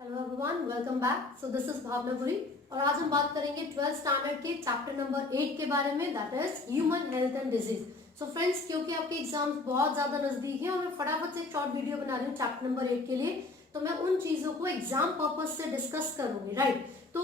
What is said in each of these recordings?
Hello everyone, welcome back. So this is Bhavna Puri और आज हम बात करेंगे 12th स्टैंडर्ड के चैप्टर नंबर 8 के बारे में, that is human health and disease. So friends, क्योंकि आपके एग्जाम्स बहुत ज्यादा नजदीक हैं और मैं फटाफट से एक शॉर्ट वीडियो बना रही हूँ चैप्टर नंबर 8 के लिए, तो मैं उन चीजों को एग्जाम पर्पज से डिस्कस करूंगी, राइट। तो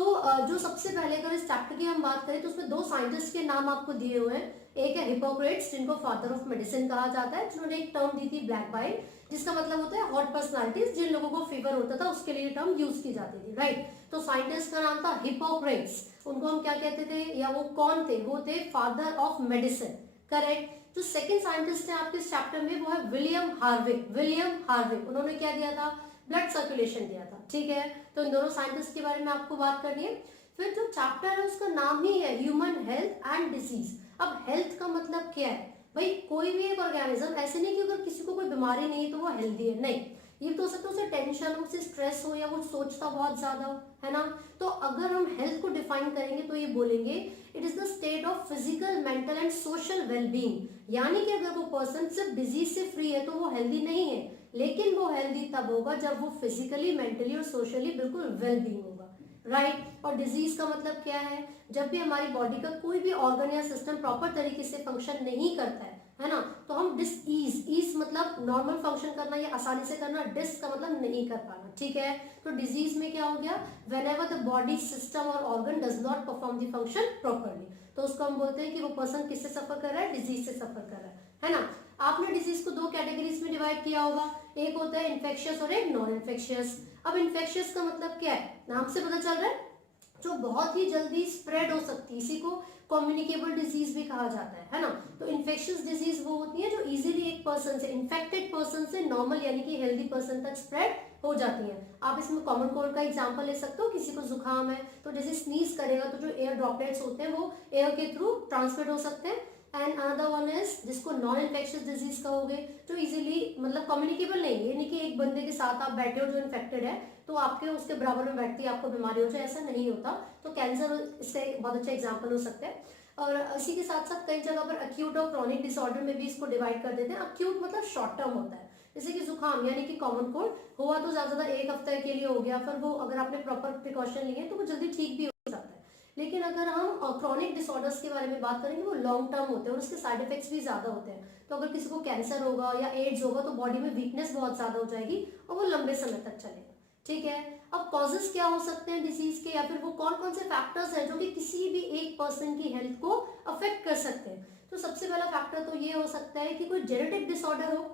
जो सबसे पहले अगर इस चैप्टर की हम बात करें तो उसमें दो साइंटिस्ट के नाम आपको दिए हुए हैं। एक है हिपोक्रेट्स, जिनको फादर ऑफ मेडिसिन कहा जाता है, जिन्होंने एक टर्म दी थी ब्लैक बाइट, जिसका मतलब होता है हॉट पर्सनालिटीज, जिन लोगों को फीवर होता था उसके लिए टर्म यूज की जाती थी, राइट। तो साइंटिस्ट का नाम था हिपोक्रेट्स। उनको हम क्या कहते थे, या वो कौन थे? वो थे फादर ऑफ मेडिसिन, करेक्ट। जो सेकंड साइंटिस्ट है आपके इस चैप्टर में वो है विलियम हार्विक। विलियम हार्विक, उन्होंने क्या दिया था? ब्लड सर्कुलेशन दिया था, ठीक है। तो इन दोनों साइंटिस्ट के बारे में आपको बात करनी है। फिर जो चैप्टर है उसका नाम ही है ह्यूमन हेल्थ एंड डिजीज। अब हेल्थ का मतलब क्या है भाई? कोई भी एक ऑर्गेनिज्म, ऐसे नहीं कि अगर किसी को कोई बीमारी नहीं है तो वो हेल्दी है, नहीं। ये तो हो सकता है उसे टेंशन हो, उसे स्ट्रेस हो, या वो सोचता बहुत ज्यादा हो, है ना। तो अगर हम हेल्थ को डिफाइन करेंगे तो ये बोलेंगे it is the state of physical, mental and social wellbeing. यानी कि अगर वो पर्सन सिर्फ डिजीज से फ्री है तो वो हेल्दी नहीं है, लेकिन वो हेल्दी तब होगा जब वो फिजिकली, मेंटली और सोशली बिल्कुल वेलबींग होगा, राइट। और डिजीज का मतलब क्या है? जब भी हमारी बॉडी का कोई भी ऑर्गन या सिस्टम प्रॉपर तरीके से फंक्शन नहीं करता है ना, तो हम डिसईज, ईज मतलब नॉर्मल फंक्शन करना या आसानी से करना, डिस का मतलब नहीं कर पाना, ठीक है। तो डिजीज में क्या हो गया? व्हेनेवर द बॉडी सिस्टम और organ does not perform the function properly, तो उसको हम बोलते हैं कि वो पर्सन किससे सफर कर रहा है? डिजीज से सफर कर रहा है ना। आपने डिजीज को दो कैटेगरीज में डिवाइड किया होगा, एक होता है इन्फेक्शियस और एक नॉन इन्फेक्शियस। अब इन्फेक्शियस का मतलब क्या है? नाम से पता चल रहा है, जो बहुत ही जल्दी स्प्रेड हो सकती है, इसी को कम्युनिकेबल डिजीज भी कहा जाता है ना। तो इन्फेक्शियस डिजीज वो होती है जो इजीली एक पर्सन से, इन्फेक्टेड पर्सन से नॉर्मल यानी कि हेल्दी पर्सन तक स्प्रेड हो जाती है। आप इसमें कॉमन कोल्ड का एग्जांपल ले सकते हो। किसी को जुकाम है तो जैसे स्नीज करेगा तो जो एयर ड्रॉपलेट्स होते हैं वो एयर के थ्रू ट्रांसमिट हो सकते हैं। एंड अनदर वन इज जिसको नॉन इन्फेक्शियस डिजीज कहोगे, जो इजीली मतलब कम्युनिकेबल नहीं है, यानी कि एक बंदे के साथ आप बैठे हो जो इन्फेक्टेड है तो आपके उसके बराबर में बैठती है, आपको बीमारी हो जाए, ऐसा नहीं होता। तो कैंसर इससे बहुत अच्छा एग्जाम्पल हो सकता है। और इसी के साथ साथ कई जगह पर अक्यूट और क्रॉनिक डिसऑर्डर में भी इसको डिवाइड कर देते हैं। अक्यूट मतलब शॉर्ट टर्म होता है, जैसे कि जुकाम यानी कि कॉमन कोल्ड हुआ तो ज्यादा एक हफ्ते के लिए हो गया, फिर वो अगर आपने प्रॉपर प्रिकॉशन लिए तो वो जल्दी ठीक भी हो जाता है। लेकिन अगर हम क्रॉनिक डिसऑर्डर्स के बारे में बात करेंगे वो लॉन्ग टर्म होते हैं और उसके साइड इफेक्ट्स भी ज्यादा होते हैं। तो अगर किसी को कैंसर होगा या एड्स होगा तो बॉडी में वीकनेस बहुत ज्यादा हो जाएगी और वो लंबे समय तक चलेगा, ठीक है। अब कॉजेस क्या हो सकते हैं डिजीज के, या फिर वो कौन कौन से फैक्टर्स हैं जो कि किसी भी एक पर्सन की हेल्थ को अफेक्ट कर सकते हैं। तो सबसे पहला फैक्टर तो ये हो सकता है कि कोई जेनेटिक डिसऑर्डर हो,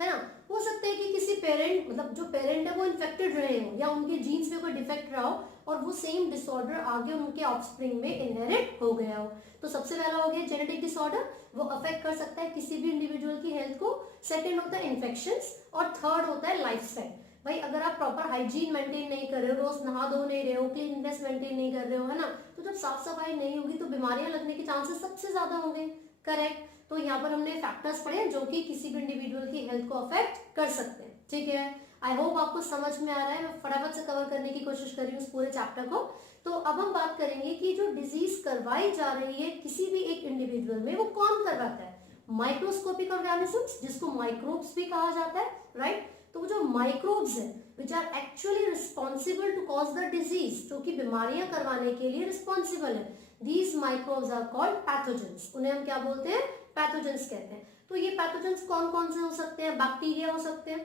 है ना। हो सकता है कि किसी पेरेंट, मतलब जो पेरेंट है वो इन्फेक्टेड रहे हो या उनके जीन्स में कोई डिफेक्ट रहा हो और वो सेम डिसऑर्डर आगे उनके ऑफस्प्रिंग में इनहेरिट हो गया हो। तो सबसे पहला हो गया जेनेटिक डिसऑर्डर, वो अफेक्ट कर सकता है किसी भी इंडिविजुअल की हेल्थ को। सेकंड होता है इन्फेक्शंस और थर्ड होता है लाइफस्टाइल। भाई अगर आप प्रॉपर हाइजीन मेंटेन नहीं कर रहे हो, रोज नहा धो नहीं रहे हो, क्लीननेस मेंटेन नहीं कर रहे हो, है ना, तो जब साफ सफाई नहीं होगी तो बीमारियां लगने के चांसेस सबसे ज्यादा होंगे, करेक्ट। तो यहाँ पर हमने फैक्टर्स पढ़े जो कि किसी भी इंडिविजुअल की हेल्थ को अफेक्ट कर सकते हैं, ठीक है। आई होप आपको समझ में आ रहा है। मैं फटाफट से कवर करने की कोशिश कर रही हूँ उस पूरे चैप्टर को। तो अब हम बात करेंगे कि जो डिजीज करवाई जा रही है किसी भी एक इंडिविजुअल में, वो कौन करवाता है? माइक्रोस्कोपिक ऑर्गेनिजम्स, जिसको माइक्रोब्स भी कहा जाता है, राइट। तो जो माइक्रोब्स हैं which are actually responsible to cause the disease, जो कि बीमारियां करवाने के लिए रिस्पॉन्सिबल है, these microbes are called pathogens. उन्हें हम क्या बोलते हैं? पैथोजेंस कहते हैं। तो ये पैथोजेंस कौन कौन से हो सकते हैं? बैक्टीरिया हो सकते हैं,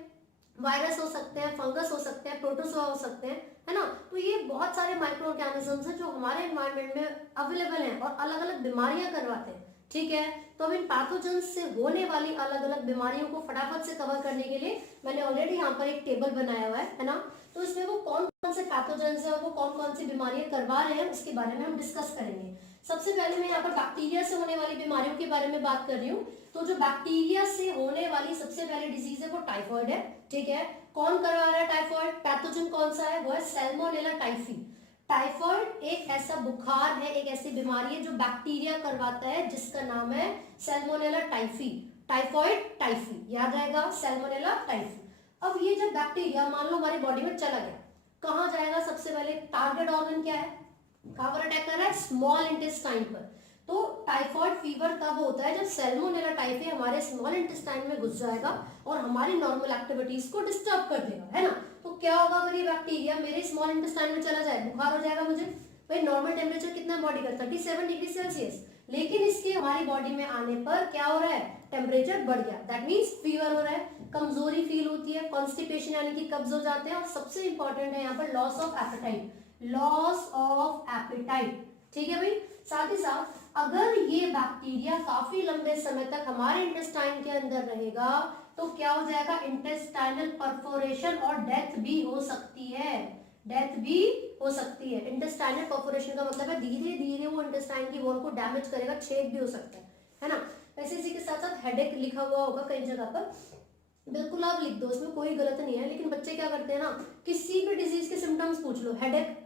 वायरस हो सकते हैं, फंगस हो सकते हैं, प्रोटोजोआ हो सकते हैं, है ना। तो ये बहुत सारे माइक्रो ऑर्गेनिजम्स हैं जो हमारे एनवायरनमेंट में अवेलेबल हैं और अलग अलग बीमारियां करवाते हैं, ठीक है। तो अब इन पैथोजेंस से होने वाली अलग अलग बीमारियों को फटाफट से कवर करने के लिए मैंने ऑलरेडी यहाँ पर एक टेबल बनाया हुआ है ना। तो इसमें वो कौन कौन से पैथोजेंस है और वो कौन कौन सी बीमारियां करवा रहे हैं उसके बारे में हम डिस्कस करेंगे। सबसे पहले मैं यहाँ पर बैक्टीरिया से होने वाली बीमारियों के बारे में बात कर रही हूँ। तो जो बैक्टीरिया से होने वाली सबसे पहली डिजीज है वो टाइफॉइड है, ठीक है। कौन करवा रहा है टाइफॉइड? पैथोजन कौन सा है? वो है सैल्मोनेला टाइफी। टाइफॉइड एक ऐसा बुखार है, एक ऐसी बीमारी है जो बैक्टीरिया करवाता है, जिसका नाम है सैल्मोनेला टाइफी। टाइफॉइड टाइफी, याद रहेगा, सैल्मोनेला टाइफी। अब ये जब बैक्टीरिया मान लो हमारी बॉडी में चला गया, कहाँ जाएगा? सबसे पहले टारगेट ऑर्गन क्या है? कहाँ पर अटैक कर रहा है? स्मॉल इंटेस्टाइन पर। तो टाइफॉइड फीवर कब होता है? जब सैल्मोनेला टाइफी हमारे स्मॉल इंटेस्टाइन में घुस जाएगा और हमारी नॉर्मल एक्टिविटीज को डिस्टर्ब कर देगा, है ना। तो क्या होगा अगर ये बैक्टीरिया मेरे स्मॉल इंटेस्टाइन में चला जाए, बुखार हो जाएगा मुझे। भाई नॉर्मल टेम्परेचर कितना बॉडी का 37 डिग्री सेल्सियस, लेकिन इसके हमारी बॉडी में आने पर क्या हो रहा है, टेम्परेचर बढ़ गया, दैट मीन्स फीवर हो रहा है, कमजोरी फील होती है, कॉन्स्टिपेशन यानी कि कब्ज हो जाते हैं, और सबसे इंपॉर्टेंट है यहाँ पर loss of appetite, loss of appetite. ठीक है भाई। साथ ही साथ अगर ये बैक्टीरिया काफी लंबे समय तक हमारे इंटेस्टाइन के अंदर रहेगा तो क्या हो जाएगा, इंटेस्टाइनल परफोरेशन और डेथ भी हो सकती है, डेथ भी हो सकती है। इंटेस्टाइनल परफोरेशन का मतलब है धीरे धीरे वो इंटेस्टाइन की वॉल को डैमेज करेगा, छेद भी हो सकता है ना। वैसे इसी के साथ साथ हेडेक लिखा हुआ होगा कई जगह पर, बिल्कुल आप लिख दो, उसमें कोई गलत नहीं है। लेकिन बच्चे क्या करते हैं ना, किसी भी डिजीज के सिम्टम्स पूछ लो, हेडेक,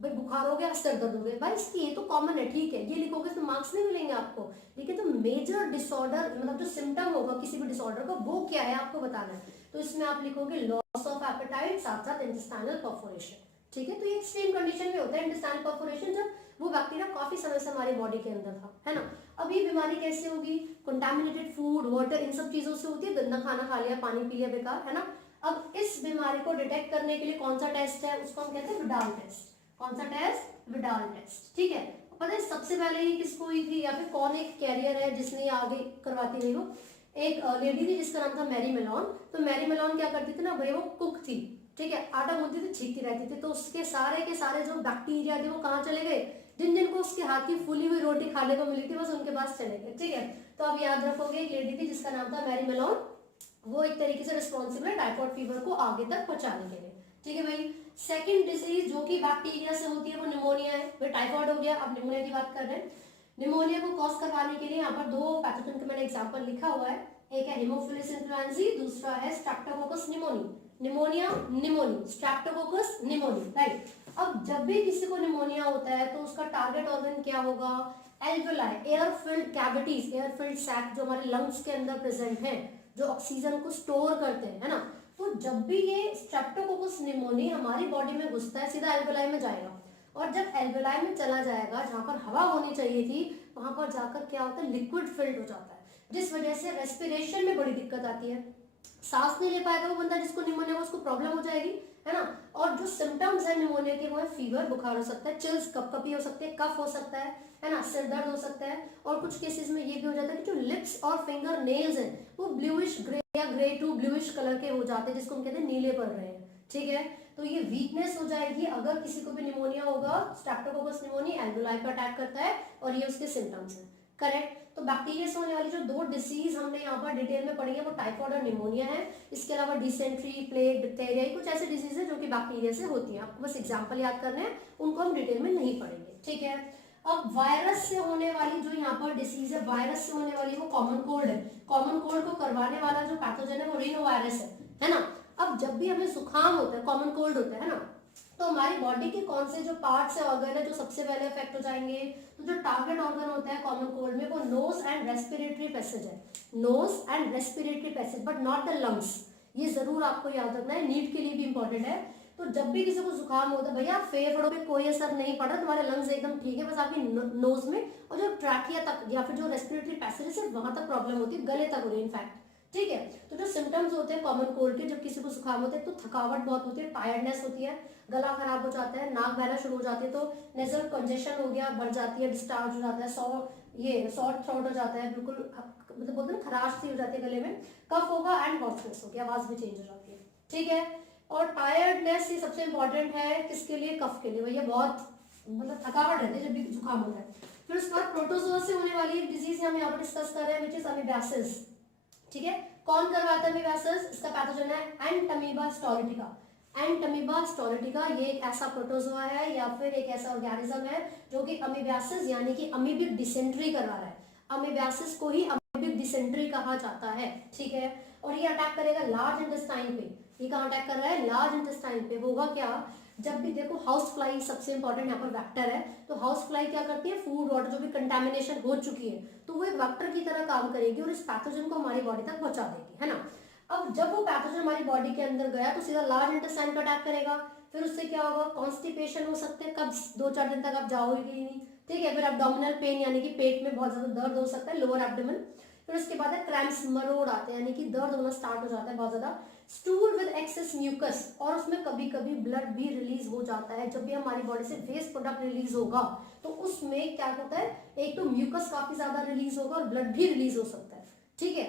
भाई बुखार हो गया, सर दर्द हो गया, भाई इसकी ये तो कॉमन है, ठीक है, ये लिखोगे तो मार्क्स नहीं मिलेंगे आपको। लेकिन तो मेजर डिसऑर्डर मतलब जो सिम्टम होगा किसी भी डिसऑर्डर का वो क्या है आपको बताना है, तो इसमें आप लिखोगे लॉस ऑफ एपेटाइट साथ साथ इंटेस्टाइनल परफोरेशन। ठीक है, तो ये एक्सट्रीम कंडीशन में होता है इंटेस्टाइनल परफोरेशन, जब वो बैक्टीरिया काफी समय से हमारी बॉडी के अंदर था, है ना। अब ये बीमारी कैसे होगी, कंटामिनेटेड फूड, वाटर, इन सब चीजों से होती है, गंदा खाना खा लिया, पानी पी लिया बेकार, है ना। अब इस बीमारी को डिटेक्ट करने के लिए कौन सा टेस्ट है, उसको हम कहते हैं विडाल टेस्ट। कौन सा टेस्ट, विडाल टेस्ट। ठीक है, पता है सबसे पहले ये किसको हुई थी या फिर कौन एक कैरियर है जिसने आगे करवाती रही हो, एक लेडी थी जिसका नाम था मैरी मेलोन। तो मैरी मेलोन क्या करती थी ना भाई, वो कुक थी, ठीक है, आटा गूंथती थी, छींकती रहती थी, तो उसके सारे के सारे जो बैक्टीरिया थे वो कहाँ चले गए, जिन जिनको उसके हाथ की फूली हुई रोटी खाने को मिली थी बस उनके पास चले गए। ठीक है, तो अब याद रखोगे एक लेडी थी जिसका नाम था मैरी मेलोन, वो एक तरीके से रिस्पॉन्सिबल है टाइफॉइड फीवर को आगे तक पहुंचाने के लिए। ठीक है भाई। सेकंड डिजीज जो कि बैक्टीरिया से होती है वो निमोनिया है। भाई टाइफॉइड हो गया, अब निमोनिया की बात कर रहे हैं। निमोनिया को कॉज करवाने के लिए यहाँ पर दो पैथोजन का मैंने एग्जांपल लिखा हुआ है, एक है हेमोफिलस इन्फ्लुएंजाe, दूसरा है Streptococcus pneumoniae. Pneumonia, pneumoniae, Streptococcus pneumoniae, right. अब जब भी किसी को निमोनिया होता है तो उसका टारगेट ऑर्गन क्या होगा, alveoli, air filled cavities, air filled sac जो हमारे लंग्स के अंदर प्रेजेंट है, जो ऑक्सीजन को स्टोर करते हैं, है ना। तो जब भी ये स्ट्रेप्टोकोकस निमोनी हमारी बॉडी में घुसता है सीधा एल्वेलाई में जाएगा, और जब एल्वेलाई में चला जाएगा जहां पर हवा होनी चाहिए थी वहां पर जाकर क्या होता है, लिक्विड फिल्ड हो जाता है, जिस वजह से रेस्पिरेशन में बड़ी दिक्कत आती है, सांस नहीं ले पाएगा वो बंदा जिसको निमोनिया हो, उसको प्रॉब्लम हो जाएगी, है ना। और जो सिम्टम्स है निमोनिया के वो है फीवर, बुखार हो सकता है, चिल्स, कपकपी हो सकती है, कफ हो सकता है ना, सिर दर्द हो सकता है, और कुछ केसेस में ये भी हो जाता है कि जो लिप्स और फिंगर नेल्स हैं वो ब्लूइश ग्रे या ग्रे टू ब्लूइश कलर के हो जाते हैं, जिसको हम कहते हैं नीले पड़ रहे हैं। ठीक है, तो ये वीकनेस हो जाएगी अगर किसी को भी निमोनिया होगा। स्ट्रेप्टोकोकस निमोनी एल्वेलाई पर अटैक करता है और ये उसके सिम्टम्स हैं, करेक्ट। तो बैक्टीरिया से होने वाली जो दो डिसीज हमने यहाँ पर डिटेल में पढ़ी है वो टाइफॉइड और निमोनिया है। इसके अलावा डिसेंट्री, प्लेग, डिप्थेरिया, कुछ ऐसे डिजीज है जो कि बैक्टीरिया से होती हैं, आपको बस एग्जांपल याद करने हैं, उनको हम डिटेल में नहीं पढ़ेंगे। ठीक है, अब वायरस से होने वाली जो यहाँ पर डिसीज है, वायरस से होने वाली वो कॉमन कोल्ड है। कॉमन कोल्ड को करवाने वाला जो पैथोजन है वो रिनो वायरस है ना। अब जब भी हमें जुकाम होता है, कॉमन कोल्ड होता है ना, तो हमारी बॉडी के कौन से जो पार्ट्स है ऑर्गन है जो सबसे पहले इफेक्ट हो जाएंगे, तो जो टारगेट ऑर्गन होता है कॉमन कोल्ड में वो नोज एंड रेस्पिरेटरी पैसेज है, nose and respiratory passage, but not the lungs. ये जरूर आपको याद रखना है, नीट के लिए भी इंपॉर्टेंट है। तो जब भी किसी को जुकाम होता है भैया फेफड़ों पे कोई असर नहीं पड़ रहा, तुम्हारे लंग्स एकदम ठीक है, बस आपकी नोज में और जो ट्रैकिया तक या फिर जो रेस्पिरेटरी पैसेज है वहां तक प्रॉब्लम होती है, गले तक हो रही है इनफैक्ट। ठीक है, तो जो सिम्टम्स होते हैं कॉमन कोल्ड के, जब किसी को जुकाम होता है तो थकावट बहुत होती है, टायर्डनेस होती है, गला खराब हो जाता है, नाक बहना शुरू हो जाती है, तो नेजल कंजेशन हो गया, बढ़ जाती है, डिस्चार्ज हो जाता है, शॉर्ट थ्रोट हो जाता है, बिल्कुल मतलब बोलते हैं खराश सी हो जाती है गले में, कफ होगा एंड हॉर्सनेस होगी, आवाज भी चेंज हो जाती है। ठीक है, और टायर्डनेस ये सबसे इंपॉर्टेंट है किसके लिए, कफ के लिए, भैया बहुत मतलब थकावट रहती है जब भी जुकाम होता है। फिर उसके बाद प्रोटोजोआ से होने वाली एक डिजीज हम यहाँ पर डिस्कस कर रहे हैं, विच इज अमीबियासिस। ठीक है, कौन करवाता है अमीबियासिस, इसका पैथोजन है एंटमीबा स्टोलिटिका। एंटमीबा स्टोलिटिका ये एक ऐसा प्रोटोजोआ है या फिर एक ऐसा ऑर्गेनिज्म है जो कि अमीबियासिस यानी कि अमीबिक डिसेंट्री करवा रहा है। अमीबियासिस को ही अमीबिक डिसेंट्री कहा जाता है। ठीक है, और ये अटैक करेगा लार्ज इंटेस्टाइन पे। ये कहाँ अटैक कर रहा है, लार्ज इंटेस्टाइन पे। होगा क्या, जब भी देखो हाउस फ्लाई सबसे इंपॉर्टेंट यहाँ पर वेक्टर है, तो हाउस फ्लाई क्या करती है, फूड वाटर जो भी कंटामिनेशन हो चुकी है तो वो एक वेक्टर की तरह काम करेगी और इस पैथोजन को हमारी बॉडी तक पहुंचा देगी, है ना। अब जब वो पैथोजन हमारी बॉडी के अंदर गया तो सीधा लार्ज इंटेस्टाइन पर अटैक करेगा, फिर उससे क्या होगा, कॉन्स्टिपेशन हो सकते हैं, कब 2-4 दिन तक आप जाओगे ही नहीं। ठीक है, फिर एब्डोमिनल पेन यानी कि पेट में बहुत ज्यादा दर्द हो सकता है, लोअर एब्डोमेन। फिर उसके बाद है क्रैम्प्स, मरोड़ आते हैं यानी कि दर्द होना स्टार्ट हो जाता है बहुत ज्यादा। स्टूल विद एक्सेस म्यूकस, और उसमें कभी कभी ब्लड भी रिलीज हो जाता है। जब भी हमारी बॉडी से वेस्ट प्रोडक्ट रिलीज होगा तो उसमें क्या होता है, एक तो म्यूकस काफी ज्यादा रिलीज होगा और ब्लड भी रिलीज हो सकता है। ठीक है,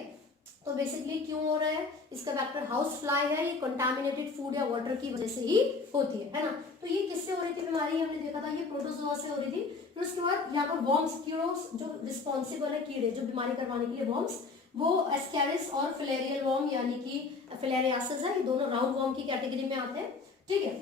तो बेसिकली क्यों हो रहा है, इसका फैक्टर हाउस फ्लाई है, ये कंटामिनेटेड फूड या वाटर की वजह से ही होती है ना। तो ये किससे हो रही थी बीमारी, हमने देखा था ये प्रोटोजोआ से हो रही थी। फिर उसके बाद यहाँ पर वॉर्म्स, जो रिस्पॉन्सिबल है कीड़े जो बीमारी करवाने के लिए वॉर्म्स, वो एस्कैरिस और फिलेरियल वॉर्म यानी कि फिलेरियासिस है, ये दोनों राउंड वॉर्म की कैटेगरी में आते हैं। ठीक है,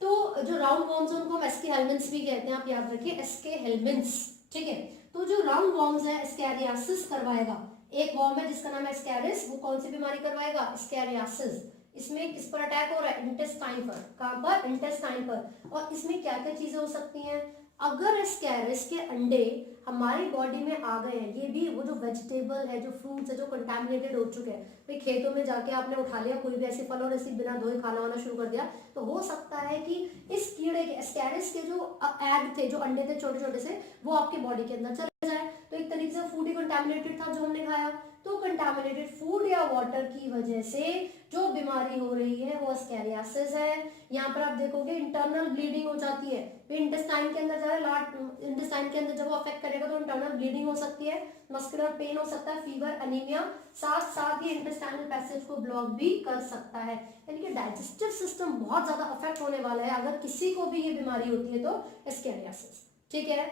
तो जो राउंड वॉर्म्स है उनको हम एस्के हेलमिन्स भी कहते हैं, आप याद रखिए एस्के हेलमिन्स। ठीक है, तो जो राउंड वॉर्म्स है एस्कैरियासिस करवाएगा। एक वॉर्म है जिसका नाम है एस्कैरिस, वो कौन सी बीमारी करवाएगा, एस्कैरियासिस। इसमें किस पर अटैक हो रहा है, इंटेस्टाइन पर। कहां पर, इंटेस्टाइन पर। और इसमें क्या क्या चीजें हो सकती हैं, अगर एस्कैरिस के अंडे हमारी बॉडी में आ गए हैं, ये भी वो जो वेजिटेबल है, जो फ्रूट्स है, जो कंटामिनेटेड हो चुके हैं, भाई खेतों में जाके आपने उठा लिया कोई भी ऐसे फल और ऐसे बिना धोए खाना वाना शुरू कर दिया, तो हो सकता है कि इस कीड़े के एस्कैरिस के जो एग थे, जो अंडे थे छोटे छोटे से, वो आपकी बॉडी के अंदर चले जाए। तो एक तरीके से फूड ही कंटामिनेटेड था जो हमने खाया। तो कंटामिनेटेड फूड या वाटर की वजह से जो बीमारी हो रही है वो एस्कैरियासिस है। यहाँ पर आप देखोगे इंटरनल ब्लीडिंग हो जाती है, इंटेस्टाइन के अंदर जा रहा है, इंटेस्टाइन के अंदर जब वो अफेक्ट करेगा तो इंटरनल ब्लीडिंग हो सकती है, मस्कुलर पेन हो सकता है, फीवर, अनीमिया, साथ साथ ही इंटेस्टाइनल पैसेज को ब्लॉक भी कर सकता है। यानी कि डाइजेस्टिव सिस्टम बहुत ज्यादा अफेक्ट होने वाला है अगर किसी को भी ये बीमारी होती है तो एस्कैरियासिस। ठीक है,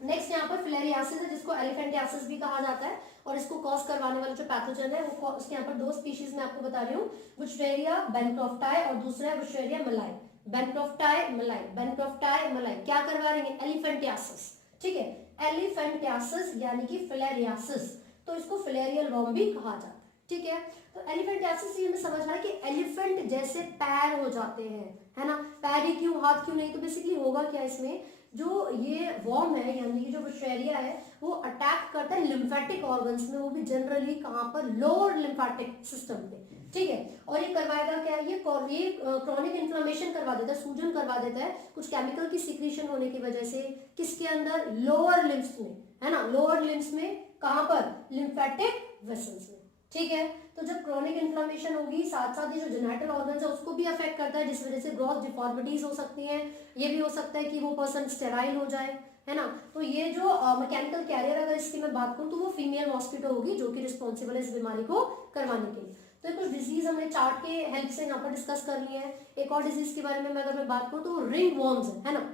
नेक्स्ट यहाँ पर फिलेरियासिस है जिसको एलिफेंटियासिस भी कहा जाता है, और इसको कॉज करवाने वाले जो पैथोजन है वो उसके यहाँ पर दो स्पीशीज में आपको बता रही हूँ, बुशरेरिया बेनक्रॉफ्टाई और दूसरा है बुशरेरिया मलाई। बेनक्रॉफ्टाई मलाई, बेनक्रॉफ्टाई मलाई क्या करवा रहे हैं, एलिफेंटियासिस। ठीक है, एलिफेंटियासिस यानी कि फिलेरियासिस, तो इसको फिलेरियल वॉर्म भी कहा जाता है। ठीक है, तो एलिफेंटियासिस ये हमें समझ रहा है कि एलिफेंट जैसे पैर हो जाते हैं, है ना, पैर ही क्यों, हाथ क्यों नहीं। तो बेसिकली होगा क्या, इसमें जो ये वॉर्म है यानी कि जो बुशरेरिया है वो अटैक करता है लिम्फेटिक ऑर्गन्स में, वो भी जनरली कहां पर, लोअर लिम्फेटिक सिस्टम पे। ठीक है, और ये करवाएगा क्या, ये क्रॉनिक इन्फ्लेमेशन करवा देता है, सूजन करवा देता है कुछ केमिकल की सिक्रीशन होने की वजह से, किसके अंदर, लोअर लिम्स में, है ना, लोअर लिम्स में, कहां पर, लिम्फेटिक वेसल्स में। ठीक है, तो जब क्रॉनिक इन्फ्लेमेशन होगी साथ साथ ही जो जेनेटल ऑर्गन्स है उसको भी अफेक्ट करता है, जिस वजह से ग्रॉस डिफॉर्मिटीज हो सकती हैं। ये भी हो सकता है कि वो पर्सन स्टेराइल हो जाए, है ना। तो ये जो मैकेनिकल कैरियर अगर इसकी मैं बात करूं तो वो फीमेल मॉस्किटो होगी जो कि रिस्पॉन्सिबल है इस बीमारी को करवाने के लिए। तो ये कुछ डिजीज हमने चार्ट के हेल्प से यहाँ पर डिस्कस कर लिए हैं। एक और डिजीज के बारे में अगर मैं बात करूँ तो रिंग वॉर्म्स है ना।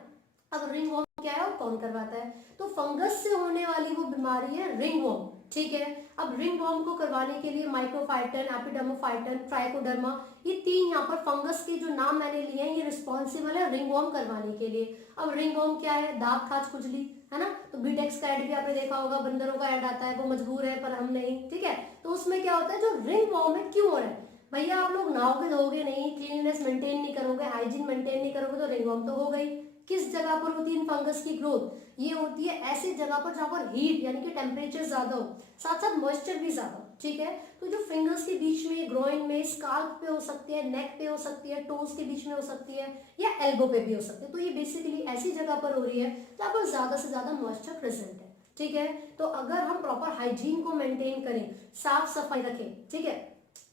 अब रिंग वॉर्म क्या है और कौन करवाता है, तो फंगस से होने वाली वो बीमारी है रिंग वॉर्म। ठीक है, अब रिंग वॉर्म को करवाने के लिए माइक्रोफाइटन, एपिडर्मोफाइटन, ट्राइकोडर्मा, ये तीन यहाँ पर फंगस के जो नाम मैंने लिए हैं ये रिस्पॉन्सिबल है रिंग वॉर्म करवाने के लिए। अब रिंग वॉर्म क्या है, दांत खाज खुजली, है ना, तो बीटेक्स का एड भी आपने देखा होगा, बंदरों का एड आता है, वो मजबूर है पर हम नहीं। ठीक है, तो उसमें क्या होता है, जो रिंग वॉर्म है क्यों हो रहा है, भैया आप लोग नहाओगे धोगे नहीं, क्लीननेस मेंटेन नहीं करोगे, हाइजीन मेंटेन नहीं करोगे, तो रिंग वॉर्म तो हो गई। किस जगह पर होती है इन फंगस की ग्रोथ, ये होती है ऐसी जगह पर जहां पर हीट यानी कि टेम्परेचर ज्यादा हो, साथ साथ मॉइस्चर भी ज्यादा। ठीक है, तो जो फिंगर्स के बीच में, ग्रोइन में, स्काल्प पे हो सकती है, नेक पे हो सकती है, टोज के बीच में हो सकती है, या एल्बो पे भी हो सकती है। तो ये बेसिकली ऐसी जगह पर हो रही है जहां पर ज्यादा से ज्यादा मॉइस्चर प्रेजेंट है। ठीक है, तो अगर हम प्रॉपर हाइजीन को मेंटेन करें, साफ सफाई रखें, ठीक है,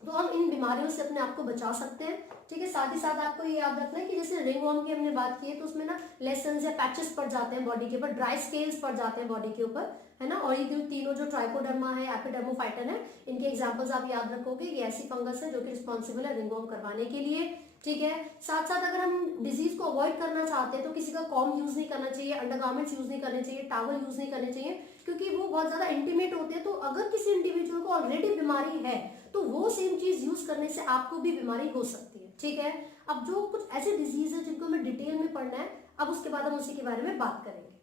तो हम इन बीमारियों से अपने आप को बचा सकते हैं। ठीक है, साथ ही साथ आपको ये याद रखना है कि जैसे रिंग वॉर्म की हमने बात की है तो उसमें ना लेसन्स या पैचेस पड़ जाते हैं बॉडी के ऊपर, ड्राई स्केल्स पड़ जाते हैं बॉडी के ऊपर, है ना। और ये जो तीनों जो ट्राइकोडर्मा है, एपिडर्मोफाइटन है, इनके एग्जांपल्स आप याद रखोगे। ये ऐसी फंगस है जो कि रिस्पॉन्सिबल है रिंग वॉर्म करवाने के लिए। ठीक है, साथ साथ अगर हम डिजीज को अवॉइड करना चाहते हैं तो किसी का कॉम यूज नहीं करना चाहिए, अंडरगारमेंट्स यूज नहीं करने चाहिए, टॉवल यूज नहीं करने चाहिए, क्योंकि वो बहुत ज्यादा इंटीमेट होते हैं। तो अगर किसी इंडिविजुअल को ऑलरेडी बीमारी है तो वो सेम चीज यूज करने से आपको भी बीमारी हो सकती है। ठीक है, अब जो कुछ ऐसे डिजीज है जिनको हमें डिटेल में पढ़ना है, अब उसके बाद हम उसी के बारे में बात करेंगे।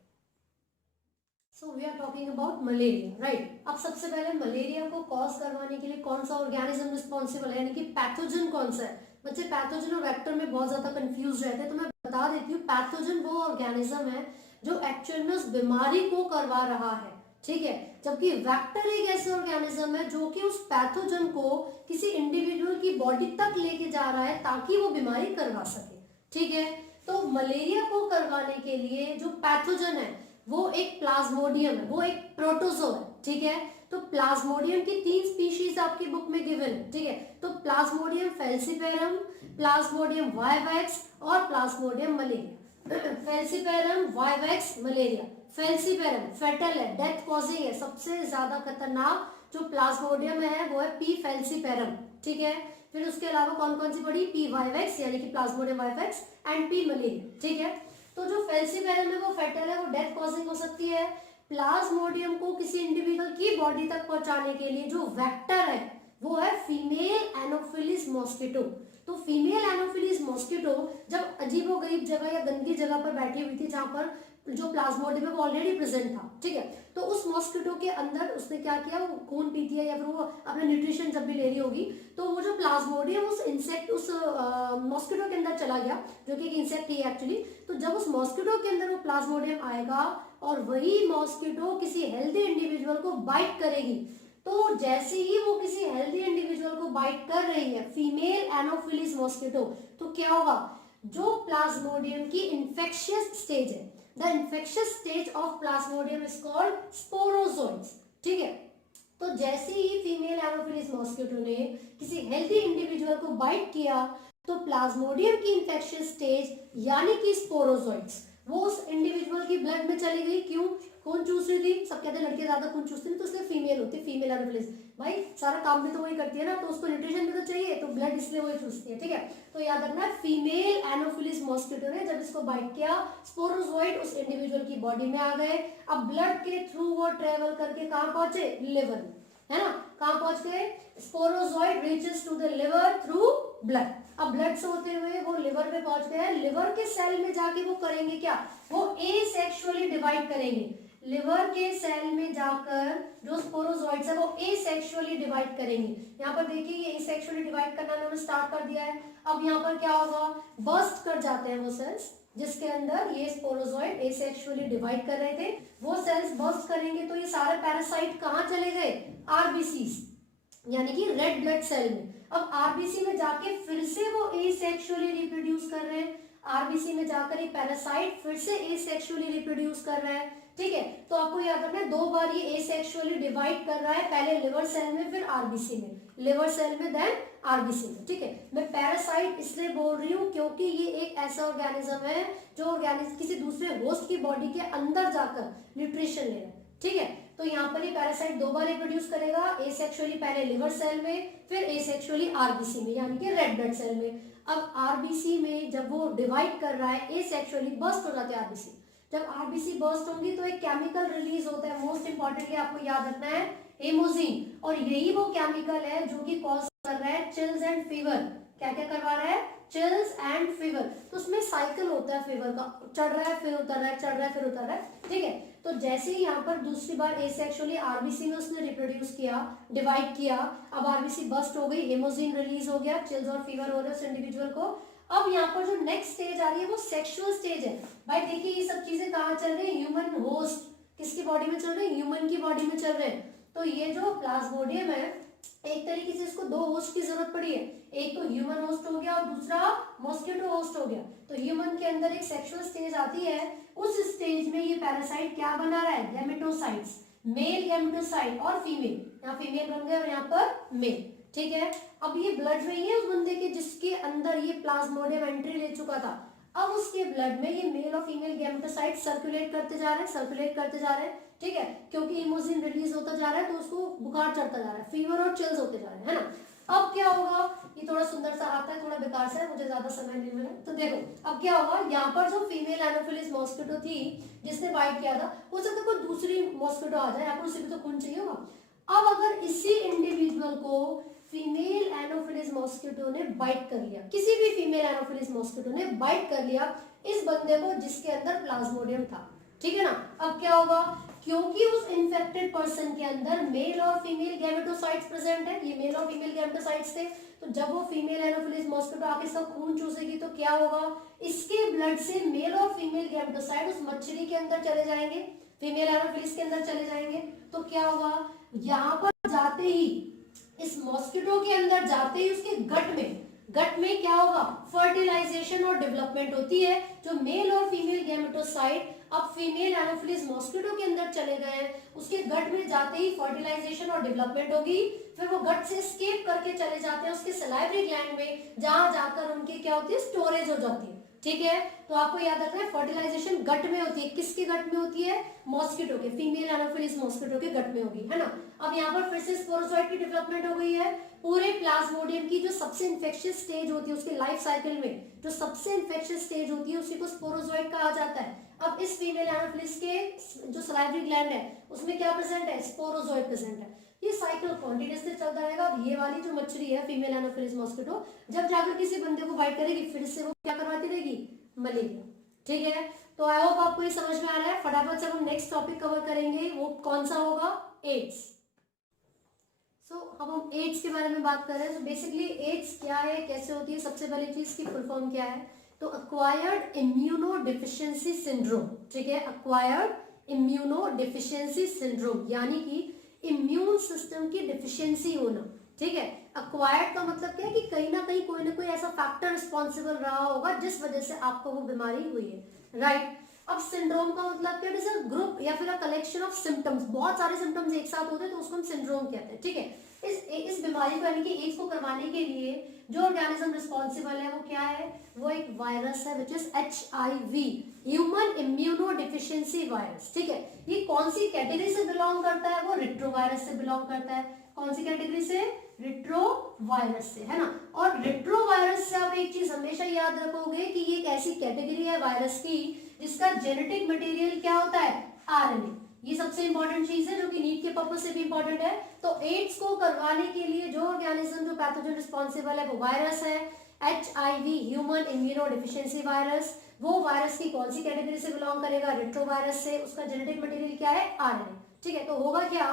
So we are talking about malaria, right. अब सबसे पहले मलेरिया को कॉज करवाने के लिए कौन सा ऑर्गेनिज्म रिस्पॉन्सिबल है, यानी कि पैथोजन कौन सा है। बच्चे पैथोजन और वेक्टर में बहुत ज्यादा कंफ्यूज रहते हैं, तो मैं बता देती हूँ पैथोजन वो ऑर्गेनिज्म है जो एक्चुअल में उस बीमारी को करवा रहा है। ठीक है, जबकि वेक्टर एक ऐसे ऑर्गेनिज्म है जो कि उस पैथोजन को किसी इंडिविजुअल की बॉडी तक लेके जा रहा है ताकि वो बीमारी करवा सके। ठीक है, तो मलेरिया को करवाने के लिए जो पैथोजन है वो एक प्लाज्मोडियम है, वो एक प्रोटोजोआ है। ठीक है, तो प्लाज्मोडियम की 3 स्पीशीज आपकी बुक में गिवन है, ठीक है। तो प्लाज्मोडियम फेल्सीपेरम, प्लाज्मोडियम वाइवैक्स और plasmodium malariae. Falciparum, vivax, malariae. Falciparum fatal है, डेथ कॉजिंग है, सबसे ज्यादा खतरनाक जो प्लाज्मोडियम है वो है पी फेल्सीपेरम, ठीक है। फिर उसके अलावा कौन कौन सी पड़ी, पी वाइवैक्स यानी कि Plasmodium vivax and P malaria, ठीक है। तो जो फेल्सीपेरम है वो फेटल है, वो डेथ कॉजिंग हो सकती है। प्लाज्मोडियम को किसी इंडिविजुअल की बॉडी तक पहुंचाने के लिए जो वेक्टर है वो है फीमेल एनोफिलिस मॉस्किटो। तो फीमेल एनोफिलिस मॉस्किटो जब अजीबोगरीब जगह या गंदी जगह पर बैठी हुई थी जहां पर जो प्लाज्मोडियम है वो ऑलरेडी प्रेजेंट था, ठीक है। तो उस मॉस्किटो के अंदर उसने क्या किया, वो खून पीती है या फिर वो अपना न्यूट्रिशन जब भी ले रही होगी तो वो जो प्लाज्मोडियम उस इंसेक्ट उस मॉस्किटो के अंदर चला गया, जो कि एक इंसेक्ट ही एक्चुअली। तो जब उस मॉस्किटो के अंदर वो प्लाज्मोडियम आएगा और वही मॉस्किटो किसी हेल्दी इंडिविजुअल को बाइट करेगी, तो जैसे ही वो किसी हेल्दी इंडिविजुअल को बाइट कर रही है फीमेल एनोफिलिस मॉस्किटो, तो क्या होगा, जो प्लाज्मोडियम की इन्फेक्शियस स्टेज है, the infectious stage of Plasmodium is called sporozoites, ठीक है। तो जैसे ही फीमेल एनोफिलिस मॉस्किटो ने किसी हेल्दी इंडिविजुअल को बाइट किया तो प्लाज्मोडियम की इन्फेक्शियस स्टेज यानी कि स्पोरोजोइट्स वो उस इंडिविजुअल की ब्लड में चली गई। क्यों, खून चूस रही थी, सब कहते हैं लड़कियां ज्यादा खून चूसती हैं तो इसलिए फीमेल होती है, फीमेल एनोफिलिस। भाई सारा काम भी तो वही करती है ना, तो उसको न्यूट्रिशन भी तो चाहिए, तो ब्लड इसलिए वही चूसती है, ठीक है। तो याद रखना फीमेल एनोफिलिस मॉस्किटो ने जब इसको बाइट किया स्पोरोजोइट उस इंडिविजुअल की बॉडी में आ गए। अब ब्लड के थ्रू वो ट्रेवल करके कहां पहुंचे, लिवर में, है ना। कहां पहुंच गए, sporozoite reaches to the liver through blood. अब ब्लड से होते हुए वो लिवर में पहुंच गए। लिवर के सेल में जाके वो करेंगे क्या, वो एसेक्सुअली डिवाइड करेंगे। लिवर के सेल में जाकर जो स्पोरोजोइट्स है वो एसेक्सुअली डिवाइड करेंगे। यहाँ पर देखिए ये एसेक्सुअली डिवाइड करना उन्होंने स्टार्ट कर दिया है। अब यहाँ पर क्या होगा, बर्स्ट कर जाते हैं वो सेल्स जिसके अंदर ये स्पोरोजोइट एसेक्सुअली डिवाइड कर रहे थे, वो सेल्स बर्स्ट करेंगे। तो ये सारे पैरासाइट कहाँ चले गए, आरबीसी यानी कि रेड ब्लड सेल में। अब आरबीसी में जाके फिर से वो एसेक्सुअली रिप्रोड्यूस कर रहे हैं। आरबीसी में जाकर ये पैरासाइट फिर से एसेक्सुअली रिप्रोड्यूस कर रहा है, ठीक है। तो आपको याद रखना है 2 बार ये एसेक्सुअली डिवाइड कर रहा है, पहले लिवर सेल में फिर आरबीसी में, लिवर सेल में देन आरबीसी में, ठीक है। मैं पैरासाइट इसलिए बोल रही हूँ क्योंकि ये एक ऐसा ऑर्गेनिज्म है जो ऑर्गेनिज्म किसी दूसरे होस्ट की बॉडी के अंदर जाकर न्यूट्रिशन ले रहा है, ठीक है। तो यहाँ पर ये पैरासाइट 2 बार रिप्रोड्यूस करेगा, एसेक्सुअली पहले लिवर सेल में फिर एसेक्सुअली आरबीसी में यानी कि रेड ब्लड सेल में। अब आरबीसी में जब वो डिवाइड कर रहा है एसेक्सुअली बर्स्ट हो जाते हैं आरबीसी। जब आरबीसी बर्स्ट होंगी तो एक केमिकल रिलीज होता है, मोस्ट इंपॉर्टेंटली आपको याद रखना है हेमोजीन, और यही वो केमिकल है जो कि कॉज कर रहा है चिल्स एंड फीवर। क्या क्या करवा रहा है, चिल्स एंड फीवर। तो उसमें साइकिल होता है फीवर का, चढ़ रहा है फिर उतर रहा है, चढ़ रहा है फिर उतर रहा है, ठीक है। तो जैसे ही यहाँ पर दूसरी बार एसेक्सुअली आरबीसी में उसने रिप्रोड्यूस किया, डिवाइड किया, अब आरबीसी बस्ट हो गई, हेमोजीन रिलीज हो गया, चिल्स और फीवर हो रहे हैं उस इंडिविजुअल को। अब यहाँ पर जो नेक्स्ट स्टेज आ रही है वो सेक्सुअल स्टेज है। भाई देखिए ये सब चीजें कहाँ चल रही है, ह्यूमन होस्ट किसकी बॉडी में चल रहे हैं, ह्यूमन की बॉडी में चल रहे हैं। तो ये जो प्लाज्मोडियम है एक तरीके से इसको 2 होस्ट की जरूरत पड़ी है, एक तो ह्यूमन होस्ट हो गया और दूसरा मॉस्किटो होस्ट हो गया। तो ह्यूमन के अंदर एक सेक्सुअल स्टेज आती है, उस स्टेज में ये पैरासाइट क्या बना रहा है, गैमेटोसाइट्स, मेल गैमेटोसाइट और फीमेल, यहाँ फीमेल बन गए और यहाँ पर मेल, ठीक है। अब ये ब्लड में ही है उस बंदे के जिसके अंदर ये प्लाज्मोडियम एंट्री ले चुका था। अब उसके ब्लड में ये मेल और फीमेल गैमेटोसाइट सर्कुलेट करते जा रहे हैं, ठीक है, क्योंकि इमोजिन रिलीज होता जा रहा है तो उसको बुखार चढ़ता जा रहा है, फीवर और चिल्स होते जा रहे हैं, है ना। अब क्या होगा, ये थोड़ा सुंदर सा आता है, थोड़ा बेकार सा है, मुझे ज्यादा समय नहीं मिला। तो देखो अब क्या होगा, यहाँ पर जो फीमेल एनोफिलिस मॉस्किटो थी जिसने बाइट किया था, हो सकता है कोई दूसरी मॉस्किटो आ जाए, यहाँ पर उसे भी तो खून चाहिए होगा। अब अगर इसी इंडिविजुअल को फीमेल एनोफिलिस मॉस्किटो ने बाइट कर लिया, किसी भी फीमेल एनोफिलिस मॉस्किटो ने बाइट कर लिया इस बंदे को जिसके अंदर प्लाज्मोडियम था, ठीक है ना। अब क्या होगा, क्योंकि उस इन्फेक्टेड पर्सन के अंदर मेल और फीमेल गैमेटोसाइट्स प्रेजेंट है, ये मेल और फीमेल गैमेटोसाइट्स थे, तो जब वो फीमेल एनोफिलिस मॉस्किटो आके इसका खून चूसेगी तो क्या होगा, इसके ब्लड से मेल और फीमेल गैमेटोसाइट उस मछली के अंदर चले जाएंगे, फीमेल एनोफिलिस के अंदर चले जाएंगे। तो क्या होगा, यहाँ पर जाते ही इस मॉस्किटो के अंदर जाते ही उसके गट में गट में क्या होगा, फर्टिलाइजेशन और डेवलपमेंट होती है। जो मेल और फीमेल गैमेटोसाइट अब फीमेल एनोफिलिस मॉस्किटो के अंदर चले गए हैं, उसके गट में जाते ही फर्टिलाइजेशन और डेवलपमेंट होगी, फिर वो गट से एस्केप करके चले जाते हैं उसके सलाइवरी ग्लैंड में, जहां जाकर उनकी क्या होती है, स्टोरेज हो जाती है। ठीक है, तो आपको याद रखना है फर्टिलाइजेशन गट में होती है। किसके गट में होती है, मॉस्किटो के, फीमेल एनोफिलिस मॉस्किटो के गट में होगी, है ना। अब यहाँ पर फिर से स्पोरोजोइट की डेवलपमेंट हो गई है। पूरे प्लाज्मोडियम की जो सबसे इन्फेक्शियस स्टेज होती है उसके लाइफ साइकिल में, जो सबसे इन्फेक्शियस स्टेज होती है उसी को स्पोरोजोइट कहा जाता है। अब इस फीमेल एनोफिलिस के जो सलाइवरी ग्लैंड है उसमें क्या प्रेजेंट है, स्पोरोजोइट प्रेजेंट है। ये साइकिल कॉन्टिन्यूसली चलता रहेगा। अब ये वाली जो मछली है फीमेल एनोफिलिस मॉस्किटो, जब जाकर किसी बंदे को बाइट करेगी फिर से वो क्या करवाती रहेगी, मलेरिया। ठीक है, तो आई होप आपको ये समझ में आ रहा है। फटाफट से हम नेक्स्ट टॉपिक कवर करेंगे, वो कौन सा होगा, एड्स। अब हम एड्स के बारे में बात कर रहे हैं। तो बेसिकली एड्स क्या है, कैसे होती है, सबसे पहली चीज की फुल फॉर्म क्या है, तो अक्वायर्ड इम्यूनो डिफिशियंसी सिंड्रोम। ठीक है, अक्वायर्ड इम्यूनो डिफिशियंसी सिंड्रोम, यानी कि इम्यून सिस्टम की डिफिशियंसी होना। ठीक है, अक्वायर्ड का मतलब क्या है कि कहीं ना कहीं कोई ना कोई ऐसा फैक्टर रिस्पॉन्सिबल रहा होगा जिस वजह से आपको वो बीमारी हुई है, राइट। अब सिंड्रोम का मतलब क्या है, ग्रुप या फिर अ कलेक्शन ऑफ सिम्टम्स, बहुत सारे सिम्टम्स एक साथ होते हैं तो उसको हम सिंड्रोम कहते हैं। ठीक है, इस बीमारी को यानी कि एड्स को करवाने के लिए जो ऑर्गेनिज्म रिस्पॉन्सिबल है वो क्या है, वो एक वायरस है which is HIV, human immuno deficiency virus. ठीक है, ये कौन सी कैटेगरी से बिलोंग करता है, वो रिट्रोवायरस से बिलोंग करता है। कौन सी कैटेगरी से, रिट्रोवायरस से, है ना। और रिट्रोवायरस से आप एक चीज हमेशा याद रखोगे कि ये एक ऐसी कैटेगरी है वायरस की जिसका जेनेटिक मटेरियल क्या होता है, RNA। ये सबसे इंपॉर्टेंट चीज है जो कि नीट के पर्पज से भी इंपॉर्टेंट है। तो एड्स को करवाने के लिए जो ऑर्गेनिज्म, जो पैथोजन रिस्पॉन्सिबल है वो वायरस है HIV, human immuno deficiency virus. वो वायरस की कौन सी कैटेगरी से बिलोंग करेगा, रिट्रोवायरस से। उसका जेनेटिक मटेरियल क्या है, RNA। ठीक है, तो होगा क्या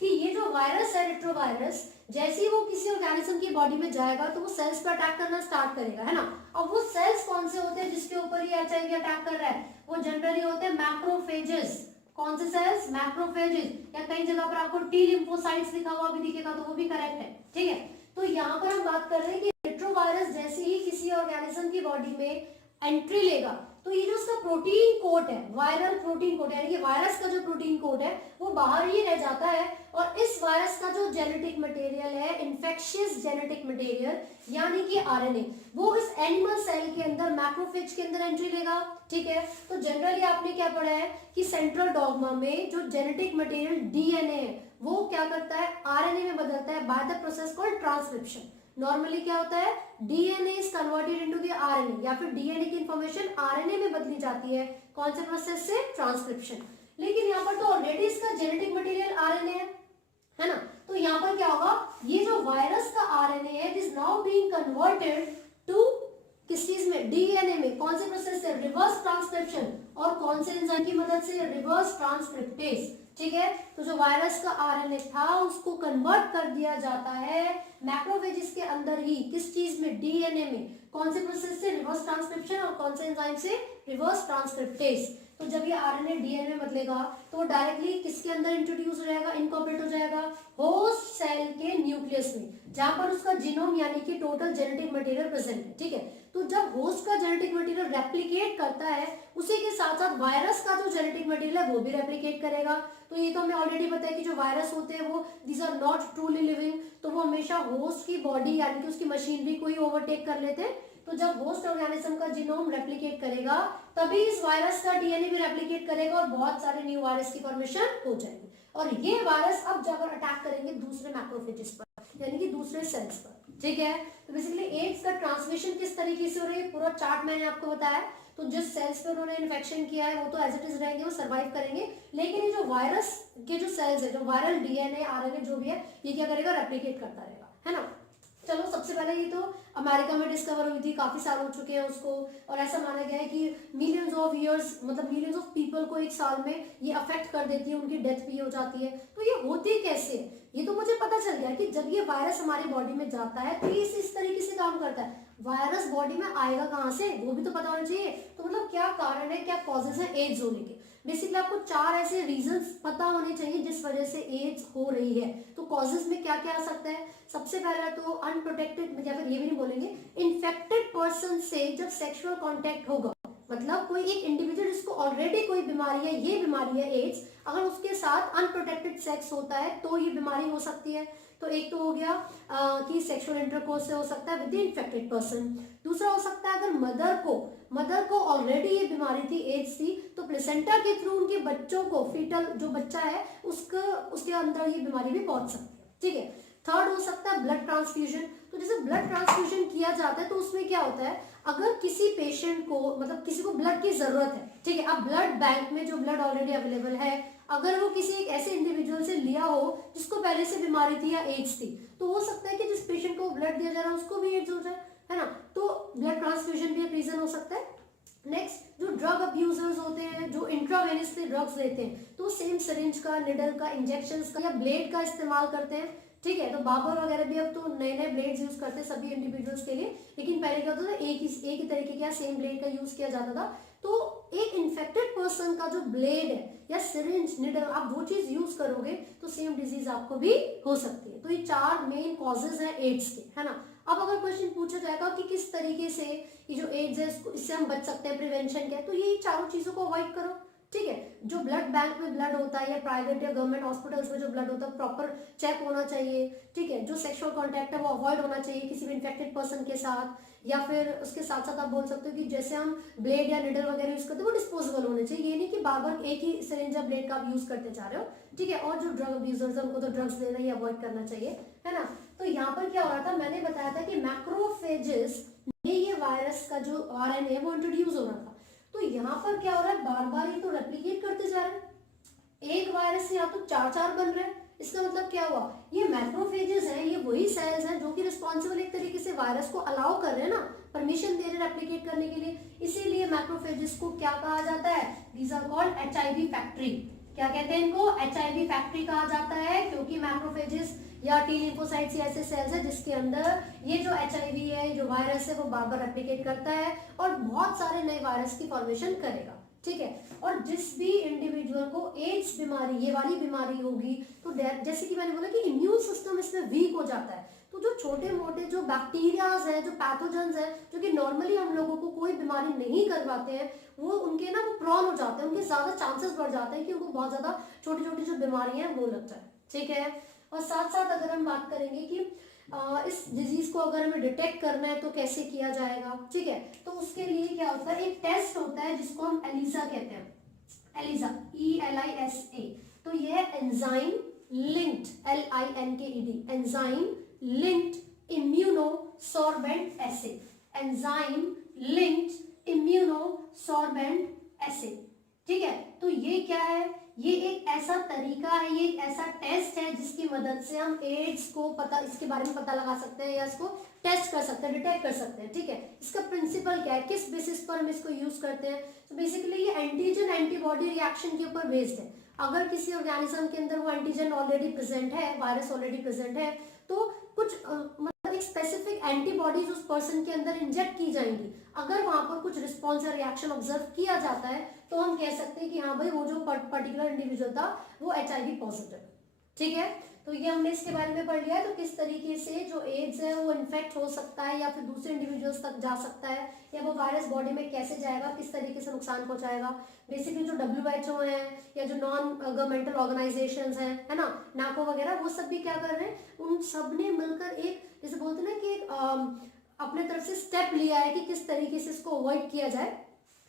कि ये जो वायरस है रिट्रोवायरस, जैसे ही वो किसी ऑर्गेनिज्म की बॉडी में जाएगा तो वो सेल्स पर अटैक करना स्टार्ट करेगा, है ना। अब वो सेल्स कौन से होते हैं जिसके ऊपर ये HIV अटैक कर रहा है, वो जनरली होते हैं मैक्रोफेजेस। कौन से सेल्स, मैक्रोफेजेस, या कई जगह पर आपको टी लिम्फोसाइट्स लिखा हुआ भी दिखेगा तो वो भी करेक्ट है। ठीक है, तो यहाँ पर हम बात कर रहे हैं कि रिट्रोवायरस जैसे ही किसी ऑर्गेनिज्म की बॉडी में एंट्री लेगा तो ये जो उसका प्रोटीन कोट है, वायरल प्रोटीन कोट, यानी कि वायरस का जो प्रोटीन कोट है वो बाहर ही रह जाता है। और इस वायरस का जो जेनेटिक मटेरियल है, इन्फेक्शियस जेनेटिक मटेरियल यानी कि RNA, वो इस एनिमल सेल के अंदर, मैक्रोफेज के अंदर एंट्री लेगा। ठीक है, तो जनरली आपने क्या पढ़ा है कि सेंट्रल डॉग्मा में जो जेनेटिक मटेरियल DNA है वो क्या करता है, RNA में बदलता है by the process called transcription. Normally क्या होता है, DNA is converted into the RNA, या फिर DNA की इंफॉर्मेशन RNA में बदली जाती है। कौन से प्रोसेस से, ट्रांसक्रिप्शन। लेकिन यहाँ पर तो ऑलरेडी इसका जेनेटिक मटेरियल RNA है ना। तो यहाँ पर क्या होगा, ये जो वायरस का RNA है, it is now being converted to किस चीज में, DNA में। कौन से प्रोसेस से, रिवर्स ट्रांसक्रिप्शन। और कौन से एंजाइम की मदद से, रिवर्स ट्रांसक्रिप्टेज। ठीक है, तो जो वायरस का RNA था उसको कन्वर्ट कर दिया जाता है मैक्रोफेजेस के अंदर ही, किस चीज में, DNA में। कौन से प्रोसेस से, रिवर्स ट्रांसक्रिप्शन। और कौन से एंजाइम से, रिवर्स ट्रांसक्रिप्टेज। तो जब ये RNA DNA में बदलेगा तो वो डायरेक्टली किसके अंदर इंट्रोड्यूस हो जाएगा, इनकॉर्पोरेट हो जाएगा होस्ट सेल के न्यूक्लियस में, जहां पर उसका जीनोम यानी कि टोटल जेनेटिक मटेरियल प्रेजेंट है। ठीक है, तो जब होस्ट का जेनेटिक मटेरियल रेप्लिकेट करता है उसी के साथ साथ वायरस का जो जेनेटिक मटेरियल है वो भी रेप्लिकेट करेगा। तो ये तो हमें ऑलरेडी पता है कि जो वायरस होते हैं वो these are not truly living, तो वो हमेशा होस्ट की बॉडी यानी कि उसकी मशीनरी को ही ओवरटेक कर लेते हैं। तो जब होस्ट ऑर्गेनिज्म का जीनोम रेप्लिकेट करेगा तभी इस वायरस का DNA भी रेप्लिकेट करेगा और बहुत सारे न्यू वायरस की फॉर्मेशन हो जाएगी। और ये वायरस अब जाकर अटैक करेंगे दूसरे मैक्रोफेजेस पर यानी कि दूसरे सेल्स पर। ठीक है, तो बेसिकली एड्स का ट्रांसमिशन किस तरीके से हो रही है, पूरा चार्ट मैंने आपको बताया। तो जिस सेल्स पे उन्होंने इन्फेक्शन किया है वो तो एज इट इज रहेंगे, वो सर्वाइव करेंगे। लेकिन ये जो वायरस के जो सेल्स है, जो वायरल DNA RNA जो भी है, ये क्या करेगा, रेप्लिकेट करता रहेगा, है ना। चलो, सबसे पहले ये तो अमेरिका में डिस्कवर हुई थी, काफी साल हो चुके हैं उसको, और ऐसा माना गया है कि मिलियंस ऑफ ईयर्स, मतलब मिलियंस ऑफ पीपल को एक साल में ये अफेक्ट कर देती है, उनकी डेथ भी हो जाती है। तो ये होती कैसे, ये तो मुझे पता चल गया कि जब ये वायरस हमारी बॉडी में जाता है तो ये इस तरीके से काम करता है। वायरस बॉडी में आएगा कहाँ से, वो भी तो पता होना चाहिए। तो मतलब क्या कारण है, क्या कॉजेज है एड्स होने के। बेसिकली आपको 4 ऐसे रीजंस पता होने चाहिए जिस वजह से एड्स हो रही है। तो कॉजेज में क्या क्या आ सकता है, सबसे पहला तो अनप्रोटेक्टेड, या फिर ये भी नहीं बोलेंगे, इन्फेक्टेड पर्सन से जब सेक्सुअल कांटेक्ट होगा, मतलब कोई एक इंडिविजुअल जिसको ऑलरेडी कोई बीमारी है, ये बीमारी है एड्स, अगर उसके साथ अनप्रोटेक्टेड सेक्स होता है तो ये बीमारी हो सकती है। तो एक तो हो गया कि सेक्सुअल इंटरकोर्स से हो सकता है विद द इन्फेक्टेड पर्सन। दूसरा हो सकता है अगर मदर को ऑलरेडी ये बीमारी थी, एड्स थी, तो प्लेसेंटा के थ्रू उनके बच्चों को, फीटल जो बच्चा है उसके अंदर ये बीमारी भी पहुंच सकती है, ठीक है। थर्ड हो सकता है ब्लड ट्रांसफ्यूजन। तो जैसे ब्लड ट्रांसफ्यूजन किया जाता है तो उसमें क्या होता है, अगर किसी पेशेंट को, मतलब किसी को ब्लड की जरूरत है, ठीक है, अब ब्लड बैंक में जो ब्लड ऑलरेडी अवेलेबल है, अगर वो किसी एक ऐसे इंडिविजुअल से लिया हो जिसको पहले से बीमारी थी या एड्स थी, तो हो सकता है कि जिस पेशेंट को ब्लड दिया जा रहा है उसको भी एड्स हो जाए, है ना। तो ब्लड ट्रांसफ्यूजन भी एक रीजन हो सकता है। नेक्स्ट, जो ड्रग अब्यूजर्स होते हैं, जो इंट्रावेनसली ड्रग्स लेते हैं, तो सेम सिरिंज का, निडल का, इंजेक्शन का या ब्लेड का इस्तेमाल करते हैं, ठीक है। तो बार्बर वगैरह भी अब तो नए नए ब्लेड्स यूज करते हैं सभी इंडिविजुअल्स के लिए, लेकिन पहले क्या होता था, एक ही तरीके का सेम ब्लेड का यूज किया जाता था। तो एक इन्फेक्टेड पर्सन का जो ब्लेड है या सिरिंज, निडल, आप वो चीज यूज करोगे तो सेम डिजीज आपको भी हो सकती है। तो ये 4 मेन कॉजेज है एड्स के, है ना। अब अगर क्वेश्चन पूछा जाएगा कि किस तरीके से ये जो एड्स है इससे हम बच सकते हैं, प्रिवेंशन क्या है, तो ये चारों चीजों को अवॉइड करो, ठीक है। जो ब्लड बैंक में ब्लड होता है या प्राइवेट या गवर्नमेंट हॉस्पिटल्स में जो ब्लड होता है प्रॉपर चेक होना चाहिए, ठीक है। जो सेक्सुअल कांटेक्ट है वो अवॉइड होना चाहिए किसी भी इन्फेक्टेड पर्सन के साथ, या फिर उसके साथ साथ आप बोल सकते हो कि जैसे हम ब्लेड या निडल वगैरह यूज करते हैं वो डिस्पोजेबल होने चाहिए, ये नहीं कि बार बार एक ही सिरिंज या ब्लेड का आप यूज करते जा रहे हो, ठीक है। और जो ड्रग अब्यूजर्स है उनको तो ड्रग्स देना ही अवॉइड करना चाहिए, है ना। तो यहाँ पर क्या हो रहा था, मैंने बताया था कि मैक्रोफेजेस में ये वायरस का जो आरएनए वो इंट्रोड्यूस हो रहा था। तो यहाँ पर क्या हो रहा है, बार बार ये तो रेप्लिकेट करते जा रहे हैं, एक वायरस से या तो 4 बन रहे हैं। इसका मतलब क्या हुआ, ये मैक्रोफेजेस हैं, ये वही सेल्स हैं जो कि रिस्पॉन्सिबल एक तरीके से वायरस को अलाउ कर रहे हैं ना, परमिशन दे रहे हैं रेप्लिकेट करने के लिए। इसीलिए मैक्रोफेजेस को क्या कहा जाता है, these are called HIV factory. क्या कहते हैं इनको, एचआईवी फैक्ट्री कहा जाता है, क्योंकि मैक्रोफेजेस या टी लिम्फोसाइट्स ऐसे सेल्स है जिसके अंदर ये जो एचआईवी है, जो वायरस है, वो बार बार रेप्लिकेट करता है और बहुत सारे नए वायरस की फॉर्मेशन करेगा, ठीक है। और जिस भी इंडिविजुअल को एड्स बीमारी, ये वाली बीमारी होगी, तो जैसे कि मैंने बोला कि इम्यून सिस्टम इसमें वीक हो जाता है, तो जो छोटे मोटे जो बैक्टीरियाज हैं, जो पैथोजेंस हैं, जो कि नॉर्मली हम लोगों को कोई बीमारी नहीं करवाते हैं, वो उनके ना वो प्रॉन हो जाते हैं, उनके ज्यादा चांसेस बढ़ जाते हैं कि उनको बहुत ज्यादा छोटी छोटी जो बीमारियां हैं वो लग जाए, ठीक है। और साथ साथ अगर हम बात करेंगे कि इस डिजीज को अगर हमें डिटेक्ट करना है तो कैसे किया जाएगा, ठीक है। तो उसके लिए क्या होता है, एक टेस्ट होता है जिसको हम एलिसा कहते हैं, एलिसा, ELISA। तो यह enzyme linked, LINKED, enzyme linked immunosorbent assay, enzyme linked immunosorbent assay, ठीक है। तो ये क्या है, ये एक ऐसा तरीका है, ये एक ऐसा टेस्ट है जिसकी मदद से हम एड्स को इसके बारे में पता लगा सकते हैं या इसको टेस्ट कर सकते हैं, डिटेक्ट कर सकते हैं, ठीक है। इसका प्रिंसिपल क्या है, किस बेसिस पर हम इसको यूज करते हैं, तो बेसिकली ये एंटीजन एंटीबॉडी रिएक्शन के ऊपर बेस्ड है। अगर किसी ऑर्गेनिज्म के अंदर वो एंटीजन ऑलरेडी प्रेजेंट है, वायरस ऑलरेडी प्रेजेंट है, तो कुछ मतलब एक स्पेसिफिक एंटीबॉडीज उस पर्सन के अंदर इंजेक्ट की जाएंगी। अगर वहां पर कुछ रिस्पॉन्स या रिएक्शन ऑब्जर्व किया जाता है तो हम कह सकते हैं कि हाँ भाई वो जो पर्टिकुलर इंडिविजुअल था वो HIV पॉजिटिव, ठीक है। तो ये हमने इसके बारे में पढ़ लिया है, तो किस तरीके से जो एड्स है वो इन्फेक्ट हो सकता है या फिर दूसरे इंडिविजुअल्स तक जा सकता है, या वो वायरस बॉडी में कैसे जाएगा, किस तरीके से नुकसान पहुंचाएगा। बेसिकली जो WHO है या जो नॉन गवर्नमेंटल ऑर्गेनाइजेशंस हैं, है ना, नाको वगैरह, वो सब भी क्या कर रहे हैं, उन सब ने मिलकर एक, जैसे बोलते हैं ना कि अपने तरफ से स्टेप लिया है कि किस तरीके से इसको अवॉइड किया जाए,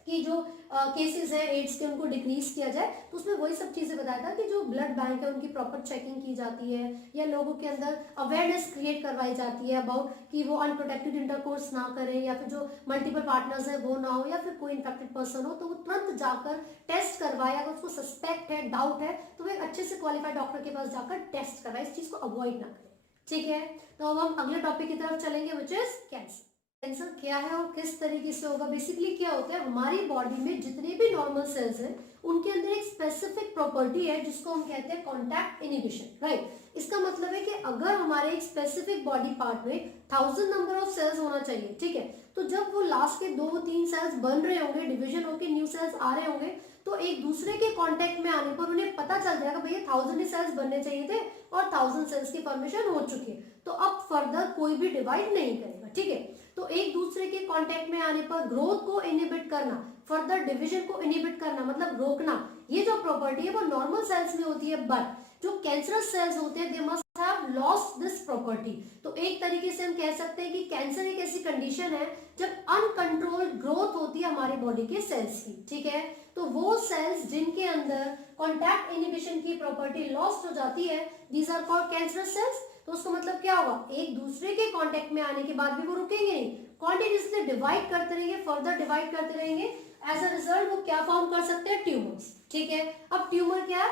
कि जो केसेस हैं एड्स के उनको डिक्रीज किया जाए। तो उसमें वही सब चीजें बताया था कि जो ब्लड बैंक है उनकी प्रॉपर चेकिंग की जाती है, या लोगों के अंदर अवेयरनेस क्रिएट करवाई जाती है अबाउट कि वो अनप्रोटेक्टेड इंटरकोर्स ना करें, या फिर जो मल्टीपल पार्टनर्स है वो ना हो, या फिर कोई इन्फेक्टेड पर्सन हो तो वो तुरंत जाकर टेस्ट करवाए। अगर उसको सस्पेक्ट है, डाउट है, तो वो एक अच्छे से क्वालिफाइड डॉक्टर के पास जाकर टेस्ट करवाए, इस चीज को अवॉइड ना करें, ठीक है। तो अब हम अगले टॉपिक की तरफ चलेंगे, विच इज कैंसर। कैंसर क्या है और किस तरीके से होगा। बेसिकली क्या होता है, हमारी बॉडी में जितने भी नॉर्मल सेल्स हैं उनके अंदर एक स्पेसिफिक प्रॉपर्टी है जिसको हम कहते हैं कॉन्टैक्ट इनहिबिशन, राइट। इसका मतलब है कि अगर हमारे एक स्पेसिफिक बॉडी पार्ट में 1000 नंबर ऑफ सेल्स होना चाहिए, ठीक है, तो जब वो लास्ट के 2-3 सेल्स बन रहे होंगे, डिवीजन होकर न्यू सेल्स आ रहे होंगे, तो एक दूसरे के कांटेक्ट में आने पर उन्हें पता चल जाएगा भैया 1000 ही सेल्स बनने चाहिए थे और 1000 सेल्स की फॉर्मेशन हो चुकी है, तो अब फर्दर कोई भी डिवाइड नहीं करेगा, ठीक है। तो एक दूसरे के कांटेक्ट में आने पर ग्रोथ को इनहिबिट करना, फर्दर डिवीजन को इनहिबिट करना मतलब रोकना, ये जो प्रॉपर्टी है वो नॉर्मल सेल्स में होती है, बट जो कैंसरस सेल्स होते हैं they must have lost this property. तो एक तरीके से हम कह सकते हैं कि कैंसर एक ऐसी कंडीशन है जब अनकंट्रोल्ड ग्रोथ होती है हमारी बॉडी के सेल्स की, ठीक है। तो वो सेल्स जिनके अंदर कॉन्टैक्ट इनहिबिशन की प्रॉपर्टी लॉस्ट हो जाती है, these are called cancerous cells. तो उसका मतलब क्या होगा, एक दूसरे के कांटेक्ट में आने के बाद भी वो रुकेंगे नहीं, कॉन्टिन्यूसली डिवाइड करते रहेंगे, फर्दर डिवाइड करते रहेंगे। एज अ रिजल्ट वो क्या फॉर्म कर सकते हैं, ट्यूमर्स, ठीक है। अब ट्यूमर क्या है,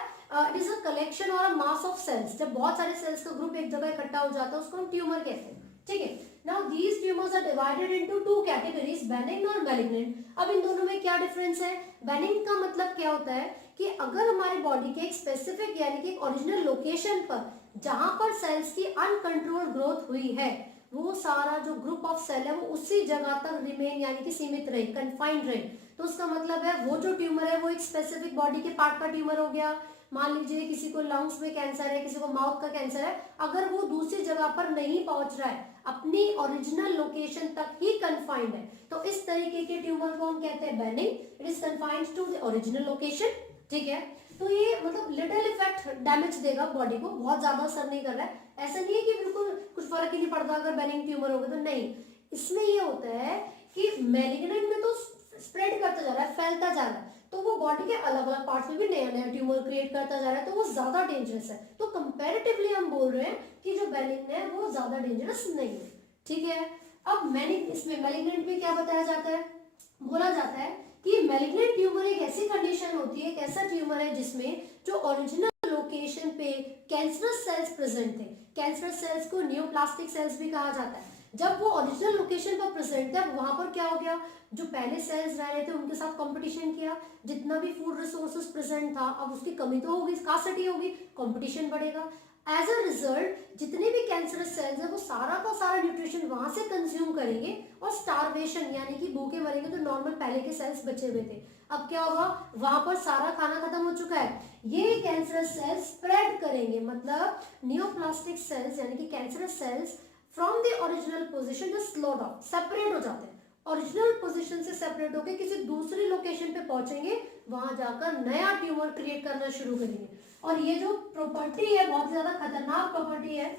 इट इज अ कलेक्शन और अ मास ऑफ सेल्स। जब बहुत सारे सेल्स का ग्रुप एक जगह इकट्ठा हो जाता है उसको हम ट्यूमर कहते हैं, ठीक है। Now these tumours are divided into two categories, benign और मैलिग्नेंट। अब इन दोनों में क्या डिफरेंस है, बेनिग्न का मतलब क्या होता है कि अगर हमारी बॉडी के एक स्पेसिफिक यानी कि एक ओरिजिनल लोकेशन पर जहां पर सेल्स की अनकंट्रोल्ड ग्रोथ हुई है, वो सारा जो ग्रुप ऑफ सेल है वो उसी जगह तक रिमेन यानी कि सीमित रहे, कन्फाइंड रहे। तो उसका मतलब है वो जो ट्यूमर है वो एक स्पेसिफिक बॉडी के पार्ट का ट्यूमर हो गया। मान लीजिए किसी को लंग्स में कैंसर है, किसी को माउथ का कैंसर है, अगर वो दूसरी जगह पर नहीं पहुंच रहा है, अपनी ओरिजिनल लोकेशन तक ही कन्फाइंड है, तो इस तरीके के ट्यूमर को हम कहते हैं benign, it is confined to the original location, ठीक है। तो ये मतलब लिटिल इफेक्ट डैमेज देगा बॉडी को, बहुत ज्यादा असर नहीं कर रहा है। ऐसा नहीं है कि बिल्कुल कुछ फर्क ही नहीं पड़ता अगर बेनिग्न ट्यूमर होगा तो, नहीं। इसमें ये होता है कि मैलिग्नेंट में तो स्प्रेड करता जा रहा है, फैलता जा रहा है, तो वो बॉडी के अलग अलग पार्ट्स में भी नया नया ट्यूमर क्रिएट करता जा रहा है, तो वो ज्यादा डेंजरस है। तो कंपैरेटिवली हम बोल रहे हैं कि जो बेनिग्न है वो ज्यादा डेंजरस नहीं है, ठीक है। अब इसमें मैलिग्नेंट में क्या बताया जाता है, बोला जाता है कि मैलिग्नेंट ट्यूमर एक ऐसी कंडीशन होती है, एक ऐसा ट्यूमर है जिसमें जो ओरिजिनल लोकेशन पे कैंसरस सेल्स प्रेजेंट थे, कैंसरस सेल्स को नियोप्लास्टिक सेल्स भी कहा जाता है, जब वो ओरिजिनल लोकेशन पर प्रेजेंट थे वहां पर क्या हो गया, जो पहले सेल्स रह रहे थे उनके साथ कंपटीशन किया, जितना भी फूड रिसोर्सेज प्रेजेंट था अब उसकी कमी तो होगी, स्कार्सिटी होगी, कंपटीशन बढ़ेगा। एज अ रिजल्ट जितने भी कैंसरस सेल्स है वो सारा का सारा न्यूट्रिशन वहां से कंज्यूम करेंगे और स्टारवेशन यानी कि भूखे मरेंगे, तो नॉर्मल पहले के सेल्स बचे हुए थे। अब क्या होगा, वहां पर सारा खाना खत्म हो चुका है, ये कैंसरस सेल्स स्प्रेड करेंगे, मतलब नियोप्लास्टिक सेल्स यानी कि cancerous cells from the original position जो स्लो डाउन सेपरेट हो जाते हैं, ओरिजिनल पोजीशन से सेपरेट होकर किसी दूसरी लोकेशन पे पहुंचेंगे, वहां जाकर नया ट्यूमर क्रिएट करना शुरू करेंगे। और ये जो प्रॉपर्टी है बहुत ज्यादा खतरनाक प्रॉपर्टी है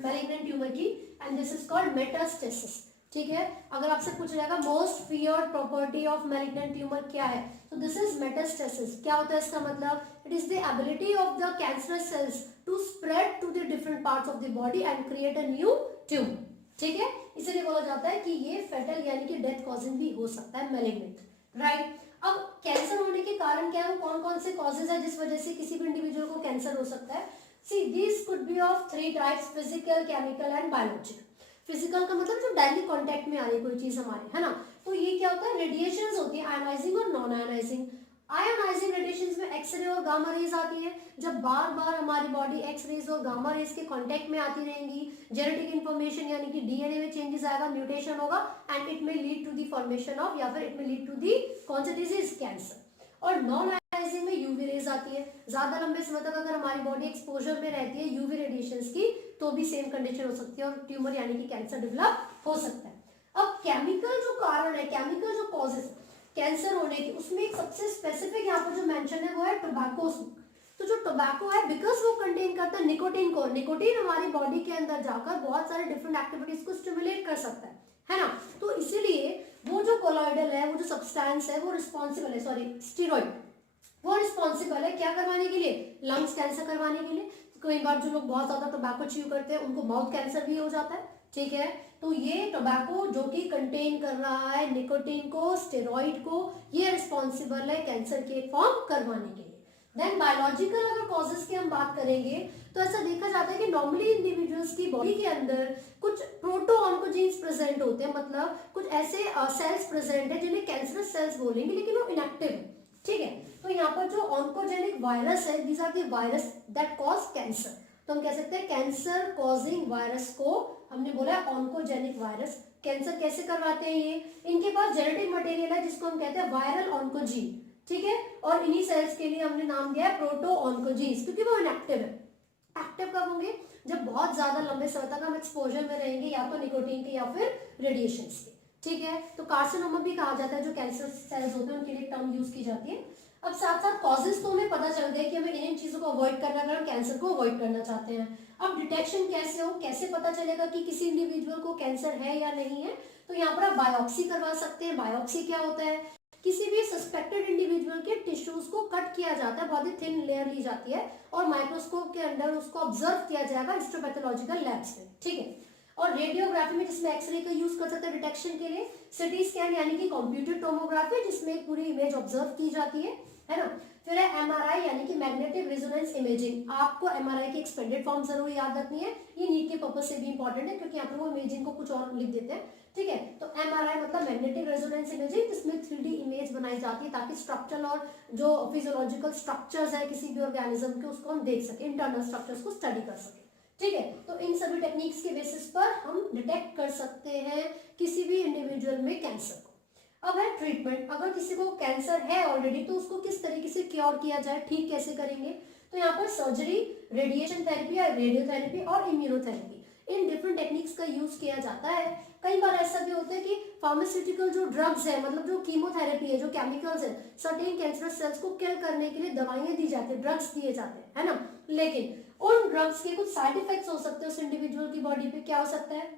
मैलिग्नेंट ट्यूमर की, and this is called metastasis, ठीक है। अगर आपसे पूछा जाएगा most feared property of malignant tumour क्या है, तो दिस इज मेटास्टेसिस। क्या होता है इसका मतलब, it is the ability of the cancerous cells to spread to the different parts of the body and create a new tumour, ठीक है। इसीलिए बोला जाता है कि ये फेटल यानी कि डेथ कॉजिंग भी हो सकता है मैलिग्नेंट, राइट। अब कैंसर होने के कारण क्या है, कौन कौन से कॉजेज है जिस वजह से किसी भी इंडिविजुअल को कैंसर हो सकता है। See this could be of 3 types, physical, chemical and biological. Physical का मतलब जो डायरेक्टली कांटेक्ट में आ रही कोई चीज हमारे, है ना, तो ये क्या होता है, रेडिएशंस होती है, आयोनाइजिंग और नॉन आयोनाइजिंग। आयोनाइजिंग रेडिएशंस में एक्सरे और गामा रेज आती है, जब बार बार हमारी बॉडी एक्स रेज और गामा रेज के कांटेक्ट में आती रहेंगी, जेनेटिक इंफॉर्मेशन यानी कि डीएनए में चेंजेस आएगा, म्यूटेशन होगा, and it may lead to the formation of, या फिर it may lead to the कौन सा डिजीज, कैंसर। और नॉन आयोनाइजिंग में यूवी रेज आती है, ज्यादा लंबे समय तक अगर हमारी बॉडी एक्सपोजर में रहती है यूवी रेडिएशंस की तो भी सेम कंडीशन हो सकती है और ट्यूमर यानी कि कैंसर डेवलप हो सकता है। अब केमिकल जो कारण है, केमिकल जो कॉजेज कैंसर होने की, उसमें एक सबसे स्पेसिफिक यहाँ पर जो मेंशन है वो है टोबैको। तो जो टोबैको है बिकॉज वो कंटेन करता है निकोटीन को, निकोटीन हमारी बॉडी के अंदर जाकर बहुत सारे डिफरेंट एक्टिविटीज को स्टिमुलेट कर सकता है ना, तो इसीलिए वो जो कोलॉइडल है, वो जो सब्सटेंस है वो रिस्पॉन्सिबल है, सॉरी स्टीरॉइड, वो रिस्पॉन्सिबल है क्या करवाने के लिए, लंग्स कैंसर करवाने के लिए। कई बार जो लोग बहुत ज्यादा टोबैको च्यू करते हैं उनको माउथ कैंसर भी हो जाता है, ठीक है। तो ये टोबैको जो कि कंटेन कर रहा है निकोटीन को, स्टेरॉइड को, ये रिस्पॉन्सिबल है कैंसर के फॉर्म करवाने के लिए। देन बायोलॉजिकल अगर कॉजेज की हम बात करेंगे तो ऐसा देखा जाता है कि नॉर्मली इंडिविजुअल्स की बॉडी के अंदर कुछ प्रोटो ऑन्कोजीन्स प्रेजेंट होते हैं, मतलब कुछ ऐसे सेल्स प्रेजेंट है जिन्हें कैंसरस सेल्स बोलेंगे लेकिन वो इनएक्टिव है, ठीक है। तो यहाँ पर जो ऑन्कोजेनिक वायरस है, these are the virus that cause cancer, तो हम कह सकते हैं कैंसर कॉजिंग वायरस को हमने बोला है ऑन्कोजेनिक वायरस। कैंसर कैसे करवाते हैं ये, इनके पास जेनेटिक मटेरियल है जिसको हम कहते हैं वायरल ऑन्कोजीन, ठीक है, और इन्हीं सेल्स के लिए हमने नाम दिया है प्रोटो ऑन्कोजीन्स क्योंकि वो इनएक्टिव है। एक्टिव कब होंगे? जब बहुत ज्यादा लंबे समय तक हम एक्सपोजर में रहेंगे, या तो निकोटीन के या फिर रेडिएशन के। ठीक है, तो कार्सिनोमा भी कहा जाता है, जो कैंसर सेल्स होते हैं उनके लिए टर्म यूज की जाती है। अब साथ साथ कॉजेज तो हमें पता चल गया कि हमें इन चीजों को अवॉइड करना, अगर हम कैंसर को अवॉइड करना चाहते हैं। अब डिटेक्शन कैसे हो, कैसे पता चलेगा कि किसी इंडिविजुअल को कैंसर है या नहीं है? तो यहाँ पर आप बायोप्सी करवा सकते हैं। बायोप्सी क्या होता है? किसी भी सस्पेक्टेड इंडिविजुअल के टिश्यूज को कट किया जाता है, बहुत ही थिन लेयर ली जाती है और माइक्रोस्कोप के अंदर उसको ऑब्जर्व किया जाएगा हिस्टोपैथोलॉजिकल लैब्स में। ठीक है, और रेडियोग्राफी में जिसमें एक्सरे का यूज कर सकते हैं डिटेक्शन के लिए, सिटी स्कैन यानी कि कंप्यूटर टोमोग्राफी जिसमें पूरी इमेज ऑब्जर्व की जाती है ना। फिर है एमआरआई यानी कि मैग्नेटिक रेजोनेंस इमेजिंग। आपको एमआरआई की एक्सपेंडेड फॉर्म जरूर याद रखनी है, ये नीट के पर्पज से भी इंपॉर्टेंट है क्योंकि यहाँ पर वो इमेजिंग को कुछ और लिख देते हैं। ठीक है, तो एमआरआई मतलब मैग्नेटिक रेजोनेंस इमेजिंग, जिसमें 3D इमेज बनाई जाती है ताकि स्ट्रक्चरल और जो फिजियोलॉजिकल स्ट्रक्चर्स है किसी भी ऑर्गेनिज्म के उसको हम देख सके, इंटरनल स्ट्रक्चर्स को स्टडी कर सके। ठीक है, तो इन सभी टेक्निक्स के बेसिस पर हम डिटेक्ट कर सकते हैं किसी भी इंडिविजुअल में कैंसर को। अब है ट्रीटमेंट। अगर किसी को कैंसर है ऑलरेडी तो उसको किस तरीके से क्योर किया जाए, ठीक कैसे करेंगे? तो यहाँ पर सर्जरी, रेडिएशन थेरेपी या रेडियोथेरेपी और इम्यूनोथेरेपी, इन डिफरेंट टेक्निक्स का यूज किया जाता है। कई बार ऐसा भी होता है कि फार्मास्यूटिकल जो ड्रग्स है, मतलब जो कीमोथेरेपी है, जो केमिकल्स है, सर्टेन कैंसरस सेल्स को किल करने के लिए दवाइयां दी जाती है, ड्रग्स दिए जाते हैं, है ना। लेकिन उन ड्रग्स के कुछ साइड इफेक्ट्स हो सकते हैं उस इंडिविजुअल की बॉडी पे। क्या हो सकता है?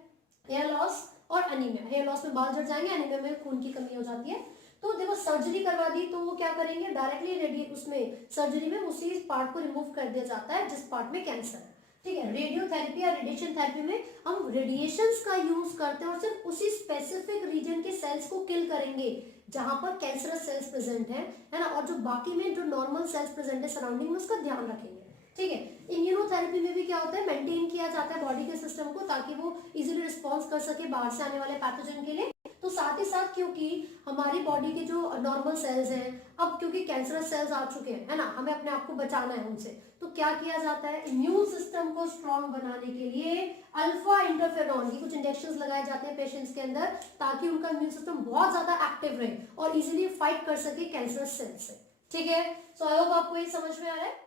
हेयर लॉस और अनीमिया। हेयर लॉस में बाल झड़ जाएंगे, अनीमिया में खून की कमी हो जाती है। तो देखो सर्जरी करवा दी तो वो क्या करेंगे, डायरेक्टली उसमें सर्जरी में उसी पार्ट को रिमूव कर दिया जाता है जिस पार्ट में कैंसर है। ठीक है, रेडियोथेरेपी या रेडिएशन थेरेपी में हम रेडिएशंस का यूज करते हैं और सिर्फ उसी स्पेसिफिक रीजन के सेल्स को किल करेंगे जहां पर कैंसरस सेल्स प्रेजेंट है ना, और जो बाकी में जो नॉर्मल सेल्स प्रेजेंट है सराउंडिंग में उसका ध्यान रखेंगे। ठीक है, इम्यूनोथेरेपी में भी क्या होता है, मेंटेन किया जाता है बॉडी के सिस्टम को ताकि वो इजीली रिस्पॉन्स कर सके बाहर से आने वाले पैथोजन के लिए। तो साथ ही साथ क्योंकि हमारी बॉडी के जो नॉर्मल सेल्स हैं, अब क्योंकि कैंसरस सेल्स आ चुके हैं, है ना, हमें अपने आप को बचाना है उनसे, तो क्या किया जाता है, इम्यून सिस्टम को स्ट्रॉन्ग बनाने के लिए अल्फा इंटरफेरॉन की कुछ इंजेक्शंस लगाए जाते हैं पेशेंट्स के अंदर ताकि उनका इम्यून सिस्टम बहुत ज्यादा एक्टिव रहे और इजीली फाइट कर सके कैंसरस सेल्स से। ठीक है, सो आई होप आपको ये समझ में आ रहा है।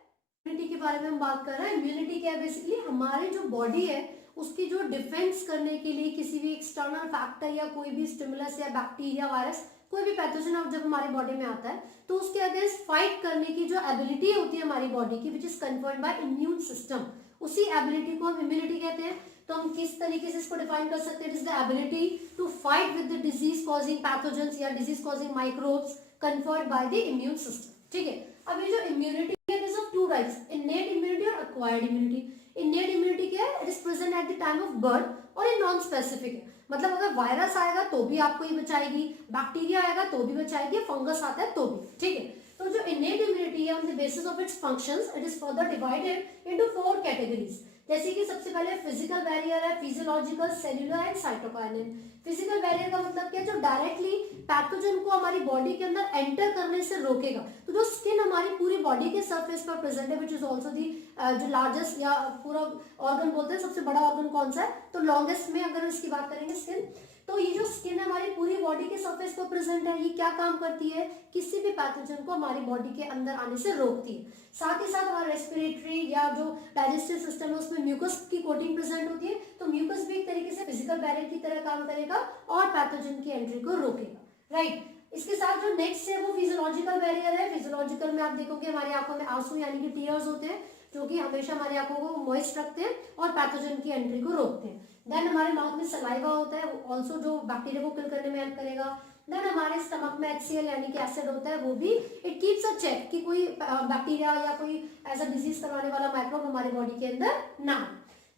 इम्यूनिटी के बारे में हम बात कर रहे हैं। इम्यूनिटी क्या है? बेसिकली हमारी जो बॉडी है उसकी जो डिफेंस करने के लिए किसी भी एक्सटर्नल फैक्टर या कोई भी स्टिमुलस या बैक्टीरिया, वायरस, कोई भी पैथोजन अब जब हमारी बॉडी में आता है तो उसके अगेंस्ट फाइट करने की जो एबिलिटी होती है हमारी बॉडी की, which is conferred bye immune system, उसी एबिलिटी को हम इम्यूनिटी कहते हैं। तो हम किस तरीके से इसको डिफाइन कर सकते हैं? It is the ability to fight with the disease causing pathogens या disease causing microbes conferred by the immune system. ठीक है, अब ये जो इम्यूनिटी है, it is of two types, innate immunity और एक्वायर्ड इम्यूनिटी। इनेट इम्यूनिटी क्या है? It is present at the time of birth और ये नॉन स्पेसिफिक है, मतलब अगर वायरस आएगा तो भी आपको ये बचाएगी, बैक्टीरिया आएगा तो भी बचाएगी, फंगस आता है तो भी। ठीक है, तो जो इनेट इम्यूनिटी है on the basis of its functions, it is further divided into 4 categories. जैसे कि सबसे पहले फिजिकल बैरियर है, physiological, cellular and cytokinin. Physical barrier का मतलब क्या है? जो डायरेक्टली पैथोजन को हमारी बॉडी के अंदर एंटर करने से रोकेगा। तो जो स्किन हमारी पूरी बॉडी के सरफेस पर प्रेजेंट है, विच इज ऑल्सो दी जो लार्जेस्ट या पूरा ऑर्गन बोलते हैं, सबसे बड़ा ऑर्गन कौन सा है? तो लॉन्गेस्ट में अगर इसकी बात करेंगे स्किन, तो ये जो स्किन है हमारी पूरी बॉडी के सरफेस पर प्रेजेंट है, ये क्या काम करती है? किसी भी पैथोजन को हमारी बॉडी के अंदर आने से रोकती है। साथ ही साथ हमारा रेस्पिरेटरी या जो डाइजेस्टिव सिस्टम है उसमें म्यूकस की कोटिंग प्रेजेंट होती है, तो म्यूकस भी एक तरीके से फिजिकल बैरियर की तरह काम करेगा और पैथोजन की एंट्री को रोकेगा। राइट, इसके साथ जो नेक्स्ट है वो फिजियोलॉजिकल बैरियर है। फिजियोलॉजिकल में आप देखोगे हमारी आंखों में आंसू यानी कि टीयर्स होते हैं जो कि हमेशा हमारी आंखों को मॉइस्ट रखते हैं और पैथोजन की एंट्री को रोकते हैं। देन हमारे माउथ में सलाइवा होता है, ऑल्सो जो बैक्टीरिया को किल करने में हेल्प करेगा। देन हमारे स्टमक में HCl यानी कि एसिड होता है, वो भी इट कीप्स अ चेक कि कोई बैक्टीरिया या कोई ऐसा डिजीज करवाने वाला माइक्रोब हमारी बॉडी के अंदर ना हो।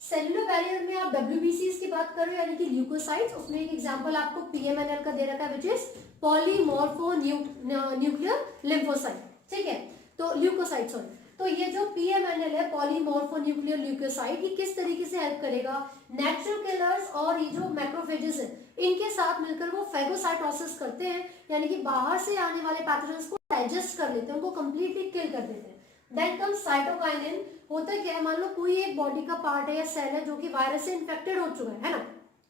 सेलुलर बैरियर में आप WBCs की बात कर रहे हो यानी कि ल्यूकोसाइट्स, उसमें एक एग्जांपल आपको PMNL का दे रखा है, which is polymorpho nuclear lymphocyte. ठीक है, तो ल्यूकोसाइट सॉरी, तो ये जो PMNL है, पॉलीमॉर्फो न्यूक्लियर ल्यूकोसाइट, ये किस तरीके से हेल्प करेगा? नेचुरल किलर्स और ये जो मैक्रोफेजेस है इनके साथ मिलकर वो फेगोसाइटोसिस करते हैं, यानी कि बाहर से आने वाले पैथोजेंस को डाइजेस्ट कर लेते हैं, उनको कंप्लीटली किल कर देते हैं। Then come cytokinin. होता क्या है, मान लो कोई एक बॉडी का पार्ट है या सेल है जो कि वायरस से इन्फेक्टेड हो चुका है ना,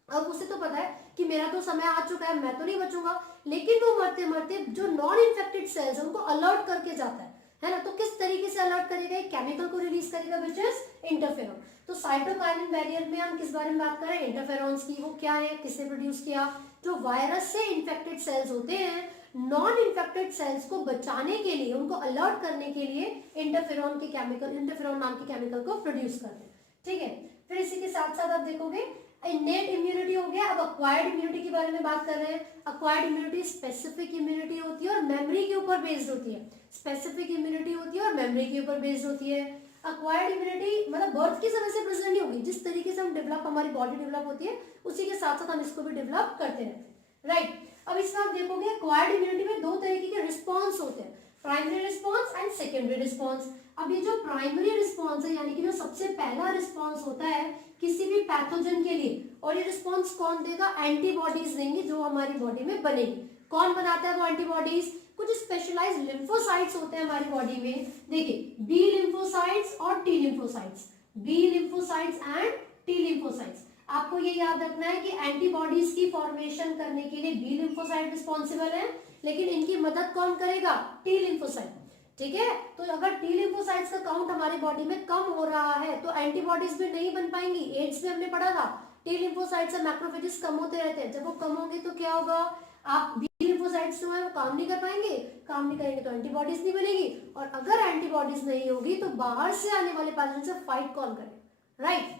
अब उसे तो पता है कि मेरा तो समय आ चुका है, मैं तो नहीं बचूंगा, लेकिन वो मरते मरते जो नॉन इन्फेक्टेड सेल्स है उनको अलर्ट करके जाता है है ना। तो किस तरीके से अलर्ट करेगा, एक केमिकल को रिलीज करेगा विच इज इंटरफेरॉन। तो साइटोकाइनिन बैरियर में हम किस बारे में बात कर रहे हैं, इंटरफेरॉन्स की। वो क्या है, किसने प्रोड्यूस किया, जो वायरस से इन्फेक्टेड सेल्स होते हैं, नॉन इन्फेक्टेड सेल्स को बचाने के लिए, उनको अलर्ट करने के लिए इंटरफेरॉन के केमिकल, इंटरफेरॉन नाम के केमिकल को प्रोड्यूस करते हैं। ठीक है, फिर इसी के साथ साथ आप देखोगे इनेट इम्यूनिटी हो गया। अब अक्वायर्ड इम्यूनिटी के बारे में बात कर रहे हैं। अक्वायर्ड इम्यूनिटी स्पेसिफिक इम्यूनिटी होती है और मेमोरी के ऊपर बेस्ड होती है। स्पेसिफिक इम्यूनिटी होती है और मेमोरी के ऊपर बेस्ड होती है। अक्वायर्ड इम्यूनिटी मतलब बर्थ की समय से प्रेजेंट नहीं होगी, जिस तरीके से हम डेवलप, हमारी बॉडी डेवलप होती है उसी के साथ साथ हम इसको भी डेवलप करते रहते हैं, राइट। अब इसमें आप देखोगे अक्वायर्ड इम्यूनिटी में दो तरीके के रिस्पॉन्स होते हैं, primary response and secondary response. अब ये जो प्राइमरी रिस्पॉन्स है, यानी कि जो सबसे पहला रिस्पॉन्स होता है किसी भी पैथोजन के लिए, और ये रिस्पॉन्स कौन देगा, एंटीबॉडीज देंगी जो हमारी बॉडी में बनेगी। कौन बनाता है वो एंटीबॉडीज, कुछ स्पेशलाइज्ड लिम्फोसाइट्स होते हैं हमारी बॉडी में। देखिए बी लिम्फोसाइट्स और T lymphocytes, B lymphocytes and T lymphocytes. आपको ये याद रखना है कि एंटीबॉडीज की फॉर्मेशन करने के लिए बी लिम्फोसाइट रिस्पॉन्सिबल है, लेकिन इनकी मदद कौन करेगा, टी लिम्फोसाइट। ठीक है, तो अगर टी लिम्फोसाइट्स का काउंट हमारी बॉडी में कम हो रहा है तो एंटीबॉडीज भी नहीं बन पाएंगी। एड्स में हमने पढ़ा था टी लिम्फोसाइट्स से मैक्रोफेजेस कम होते रहते हैं, जब वो कम होंगे तो क्या होगा, आप बी लिम्फोसाइट्स जो है वो काम नहीं कर पाएंगे, काम नहीं करेंगे तो एंटीबॉडीज नहीं बनेगी, और अगर एंटीबॉडीज नहीं होगी तो बाहर से आने वाले पैथोजन से फाइट कौन करे, राइट।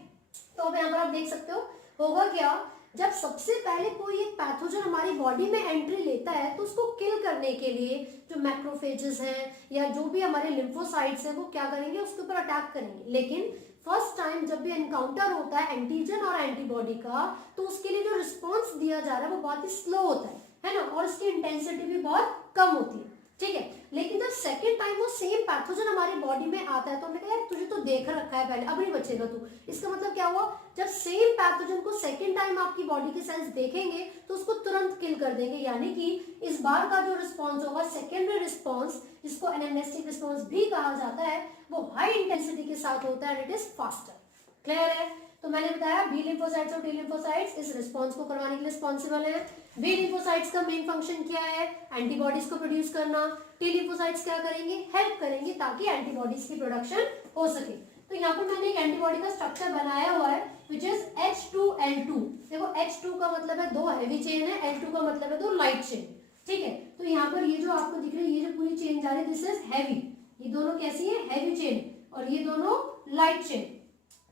तो अब यहाँ पर आप देख सकते हो होगा क्या, जब सबसे पहले कोई एक पैथोजन हमारी बॉडी में एंट्री लेता है तो उसको किल करने के लिए जो मैक्रोफेजेस हैं या जो भी हमारे लिम्फोसाइट्स हैं वो क्या करेंगे, उसके ऊपर अटैक करेंगे। लेकिन फर्स्ट टाइम जब भी एनकाउंटर होता है एंटीजन और एंटीबॉडी का, तो उसके लिए जो रिस्पॉन्स दिया जा रहा है वो बहुत ही स्लो होता है ना, और उसकी इंटेंसिटी भी बहुत कम होती है। ठीक है, लेकिन जब सेकेंड टाइम वो सेम पैथोजन हमारी बॉडी में आता है तो हमने कहा यार तुझे तो देख रखा है पहले, अब नहीं बचेगा तू। इसका मतलब क्या हुआ, जब सेम पैथोजन को सेकेंड टाइम आपकी बॉडी के सेल्स देखेंगे तो उसको तुरंत किल कर देंगे, यानी कि इस बार का जो रिस्पॉन्स होगा सेकेंडरी रिस्पॉन्स, जिसको एनामनेस्टिक रिस्पॉन्स भी कहा जाता है, वो हाई इंटेंसिटी के साथ होता है, इट इज फास्टर। क्लियर है, तो मैंने बताया बी लिम्फोसाइट्स और टी लिम्फोसाइट्स इस रिस्पॉन्स को करवाने के लिए रिस्पॉन्सिबल है। बी लिम्फोसाइट्स का मेन फंक्शन क्या है, एंटीबॉडीज को प्रोड्यूस करना। टी लिम्फोसाइट्स क्या करेंगे, हेल्प करेंगे ताकि एंटीबॉडीज की प्रोडक्शन हो सके। तो यहाँ पर मैंने एक एंटीबॉडी का स्ट्रक्चर बनाया हुआ है विच इज H2L2। देखो H2 का मतलब है दो हैवी चेन है, L2 का मतलब है दो लाइट चेन। ठीक है, तो यहाँ पर ये जो आपको दिख रही है, ये जो पूरी चेन जा रही है, दिस इज हैवी। ये दोनों कैसी है, हैवी चेन, और ये दोनों लाइट चेन।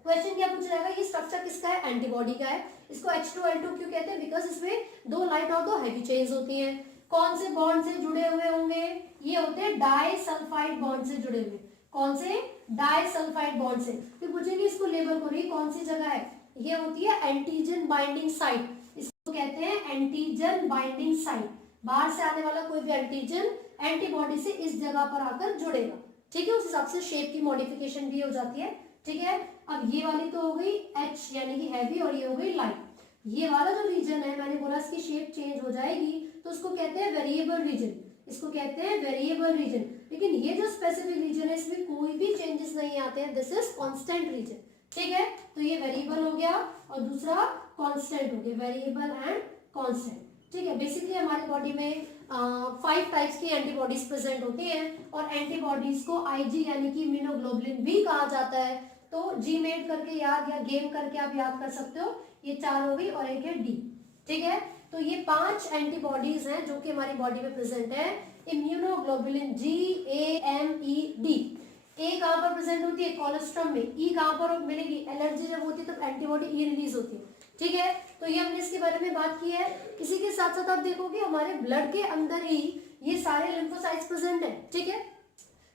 क्वेश्चन क्या पूछा जाएगा, ये स्ट्रक्चर किसका है, एंटीबॉडी का है। इसको H2L2 क्यों कहते हैं, बिकॉज इसमें दो लाइट और दो हैवी चेन्स होती हैं। कौन से बॉन्ड से जुड़े हुए होंगे, ये होते हैं डाइसल्फाइड बॉन्ड से जुड़े हुए। कौन से, डाइसल्फाइड बॉन्ड से। फिर पूछेंगे इसको लेबल करो, ये कौन सी जगह है, ये होती है एंटीजन बाइंडिंग साइट, इसको कहते हैं एंटीजन बाइंडिंग साइट। बाहर से आने वाला कोई भी एंटीजन एंटीबॉडी से इस जगह पर आकर जुड़ेगा। ठीक है, उस हिसाब से शेप की मॉडिफिकेशन भी हो जाती है। ठीक है, अब ये वाली तो हो गई H यानी कि हैवी, और ये हो गई लाइट। ये वाला जो रीजन है, मैंने बोला इसकी शेप चेंज हो जाएगी तो उसको कहते हैं वेरिएबल रीजन, इसको कहते हैं वेरिएबल रीजन। लेकिन ये जो स्पेसिफिक रीजन है इसमें कोई भी चेंजेस नहीं आते हैं, दिस इज कांस्टेंट रीजन। ठीक है, तो ये वेरिएबल हो गया और दूसरा कांस्टेंट हो गया, वेरिएबल एंड कांस्टेंट। ठीक है, बेसिकली हमारी बॉडी में 5 टाइप्स की एंटीबॉडीज प्रेजेंट होती हैं, और एंटीबॉडीज को IG यानी कि इम्यूनोग्लोबुलिन भी कहा जाता है। तो जी मेड करके याद या गेम करके आप याद कर सकते हो, ये 4 हो गई और एक है D। ठीक है, तो ये 5 एंटीबॉडीज हैं जो कि हमारी बॉडी में प्रेजेंट है। इम्यूनोग्लोबुलिन GAMED, ए कहाँ पर प्रेजेंट होती है, कोलेस्ट्रॉम में। ई कहाँ पर मिलेगी, एलर्जी जब होती है तब एंटीबॉडी ई रिलीज होती है। ठीक है, तो ये हमने इसके बारे में बात की है। इसी के साथ साथ आप देखोगे हमारे ब्लड के अंदर ही ये सारे लिम्फोसाइट्स प्रेजेंट है। ठीक है,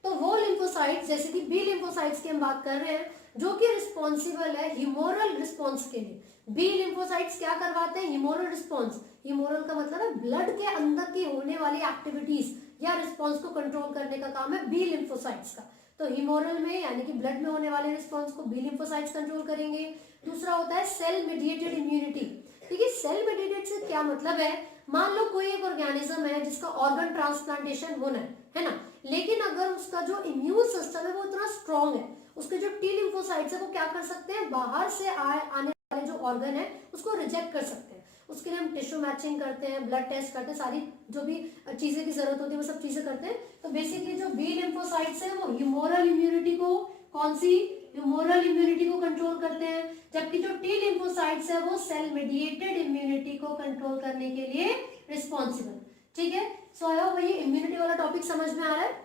तो वो लिम्फोसाइट्स जैसे कि बी लिम्फोसाइट्स की हम बात कर रहे हैं जो कि रिस्पॉन्सिबल है ह्यूमोरल रिस्पॉन्स के लिए। बी लिम्फोसाइट्स क्या करवाते हैं, ह्यूमोरल रिस्पॉन्स। ह्यूमोरल का मतलब है ब्लड के अंदर की होने वाली एक्टिविटीज या रिस्पॉन्स को कंट्रोल करने का काम है बी लिम्फोसाइट्स का। तो ह्यूमोरल में यानी कि ब्लड में होने वाले रिस्पॉन्स को बी लिम्फोसाइट्स कंट्रोल करेंगे। दूसरा होता है सेल मेडिएटेड इम्यूनिटी। देखिए सेल मेडिएटेड से क्या मतलब है, मान लो कोई एक ऑर्गेनिज्म है जिसका ऑर्गन ट्रांसप्लांटेशन होना है ना, लेकिन अगर उसका जो इम्यून सिस्टम है वो इतना स्ट्रॉन्ग है, उसके जो टी लिम्फोसाइट्स है वो क्या कर सकते हैं, बाहर से आने वाले जो ऑर्गन है उसको रिजेक्ट कर सकते हैं, उसके लिए हम टिश्यू मैचिंग करते हैं, ब्लड टेस्ट करते हैं, सारी जो भी चीजें की जरूरत होती है वो सब चीजें करते हैं। तो बेसिकली जो बी लिम्फोसाइट्स है वो ह्यूमोरल इम्यूनिटी को, कौन सी, ह्यूमोरल इम्यूनिटी को कंट्रोल करते हैं, जबकि जो टी लिम्फोसाइट्स है वो सेल मेडिएटेड इम्यूनिटी को कंट्रोल करने के लिए रिस्पॉन्सिबल। ठीक है, सो आई होप ये इम्यूनिटी वाला टॉपिक समझ में आ रहा है।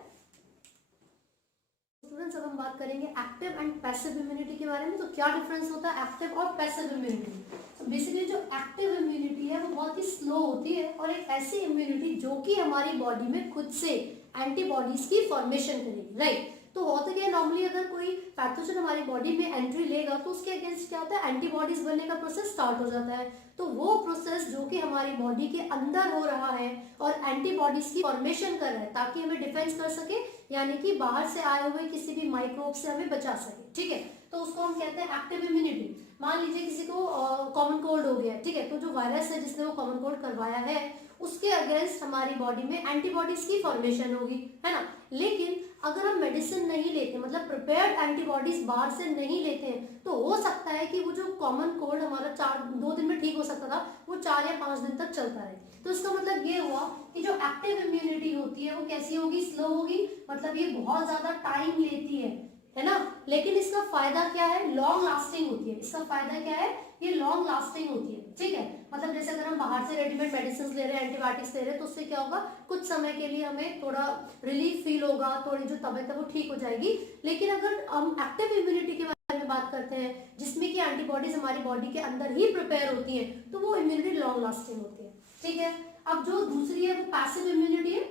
स्टूडेंट्स अब हम बात करेंगे एक्टिव एंड पैसिव इम्यूनिटी के बारे में। तो क्या डिफरेंस होता है एक्टिव और पैसिव इम्यूनिटी। तो बेसिकली जो एक्टिव इम्यूनिटी है वो बहुत ही स्लो होती है और एक ऐसी इम्यूनिटी जो कि हमारी बॉडी में खुद से एंटीबॉडीज की फॉर्मेशन करेगी, राइट। तो होता क्या है, नॉर्मली अगर कोई पैथोजन हमारी बॉडी में एंट्री लेगा तो उसके अगेंस्ट क्या होता है, एंटीबॉडीज बनने का प्रोसेस स्टार्ट हो जाता है। तो वो प्रोसेस जो कि हमारी बॉडी के अंदर हो रहा है और एंटीबॉडीज की फॉर्मेशन कर रहा है ताकि हमें डिफेंस कर सके, यानी कि बाहर से आए हुए किसी भी माइक्रोब से हमें बचा सके। ठीक है, तो उसको हम कहते हैं एक्टिव इम्यूनिटी। मान लीजिए किसी को कॉमन कोल्ड हो गया, ठीक है, तो जो वायरस है जिसने वो कॉमन कोल्ड करवाया है उसके अगेंस्ट हमारी बॉडी में एंटीबॉडीज की फॉर्मेशन होगी, है ना। लेकिन अगर हम मेडिसिन नहीं लेते, मतलब प्रिपेयर्ड एंटीबॉडीज बाहर से नहीं लेते हैं, तो हो सकता है कि वो जो कॉमन कोल्ड हमारा 2 दिन में ठीक हो सकता था वो 4 या 5 दिन तक चलता रहे। तो इसका मतलब ये हुआ कि जो एक्टिव इम्यूनिटी होती है वो कैसी होगी, स्लो होगी, मतलब ये बहुत ज्यादा टाइम लेती है ना। लेकिन इसका फायदा क्या है, लॉन्ग लास्टिंग होती है। इसका फायदा क्या है, ये लॉन्ग लास्टिंग होती है। ठीक है, मतलब जैसे अगर हम बाहर से रेडीमेड मेडिसिन ले रहे हैं, एंटीबायोटिक्स ले रहे हैं, तो उससे क्या होगा, कुछ समय के लिए हमें थोड़ा रिलीफ फील होगा, थोड़ी जो तबीयत है वो ठीक हो जाएगी। लेकिन अगर हम एक्टिव इम्यूनिटी के बारे में बात करते हैं जिसमें कि एंटीबॉडीज हमारी बॉडी के अंदर ही प्रिपेयर होती है, तो वो इम्यूनिटी लॉन्ग लास्टिंग होती है। ठीक है, अब जो दूसरी है वो पैसिव इम्यूनिटी है।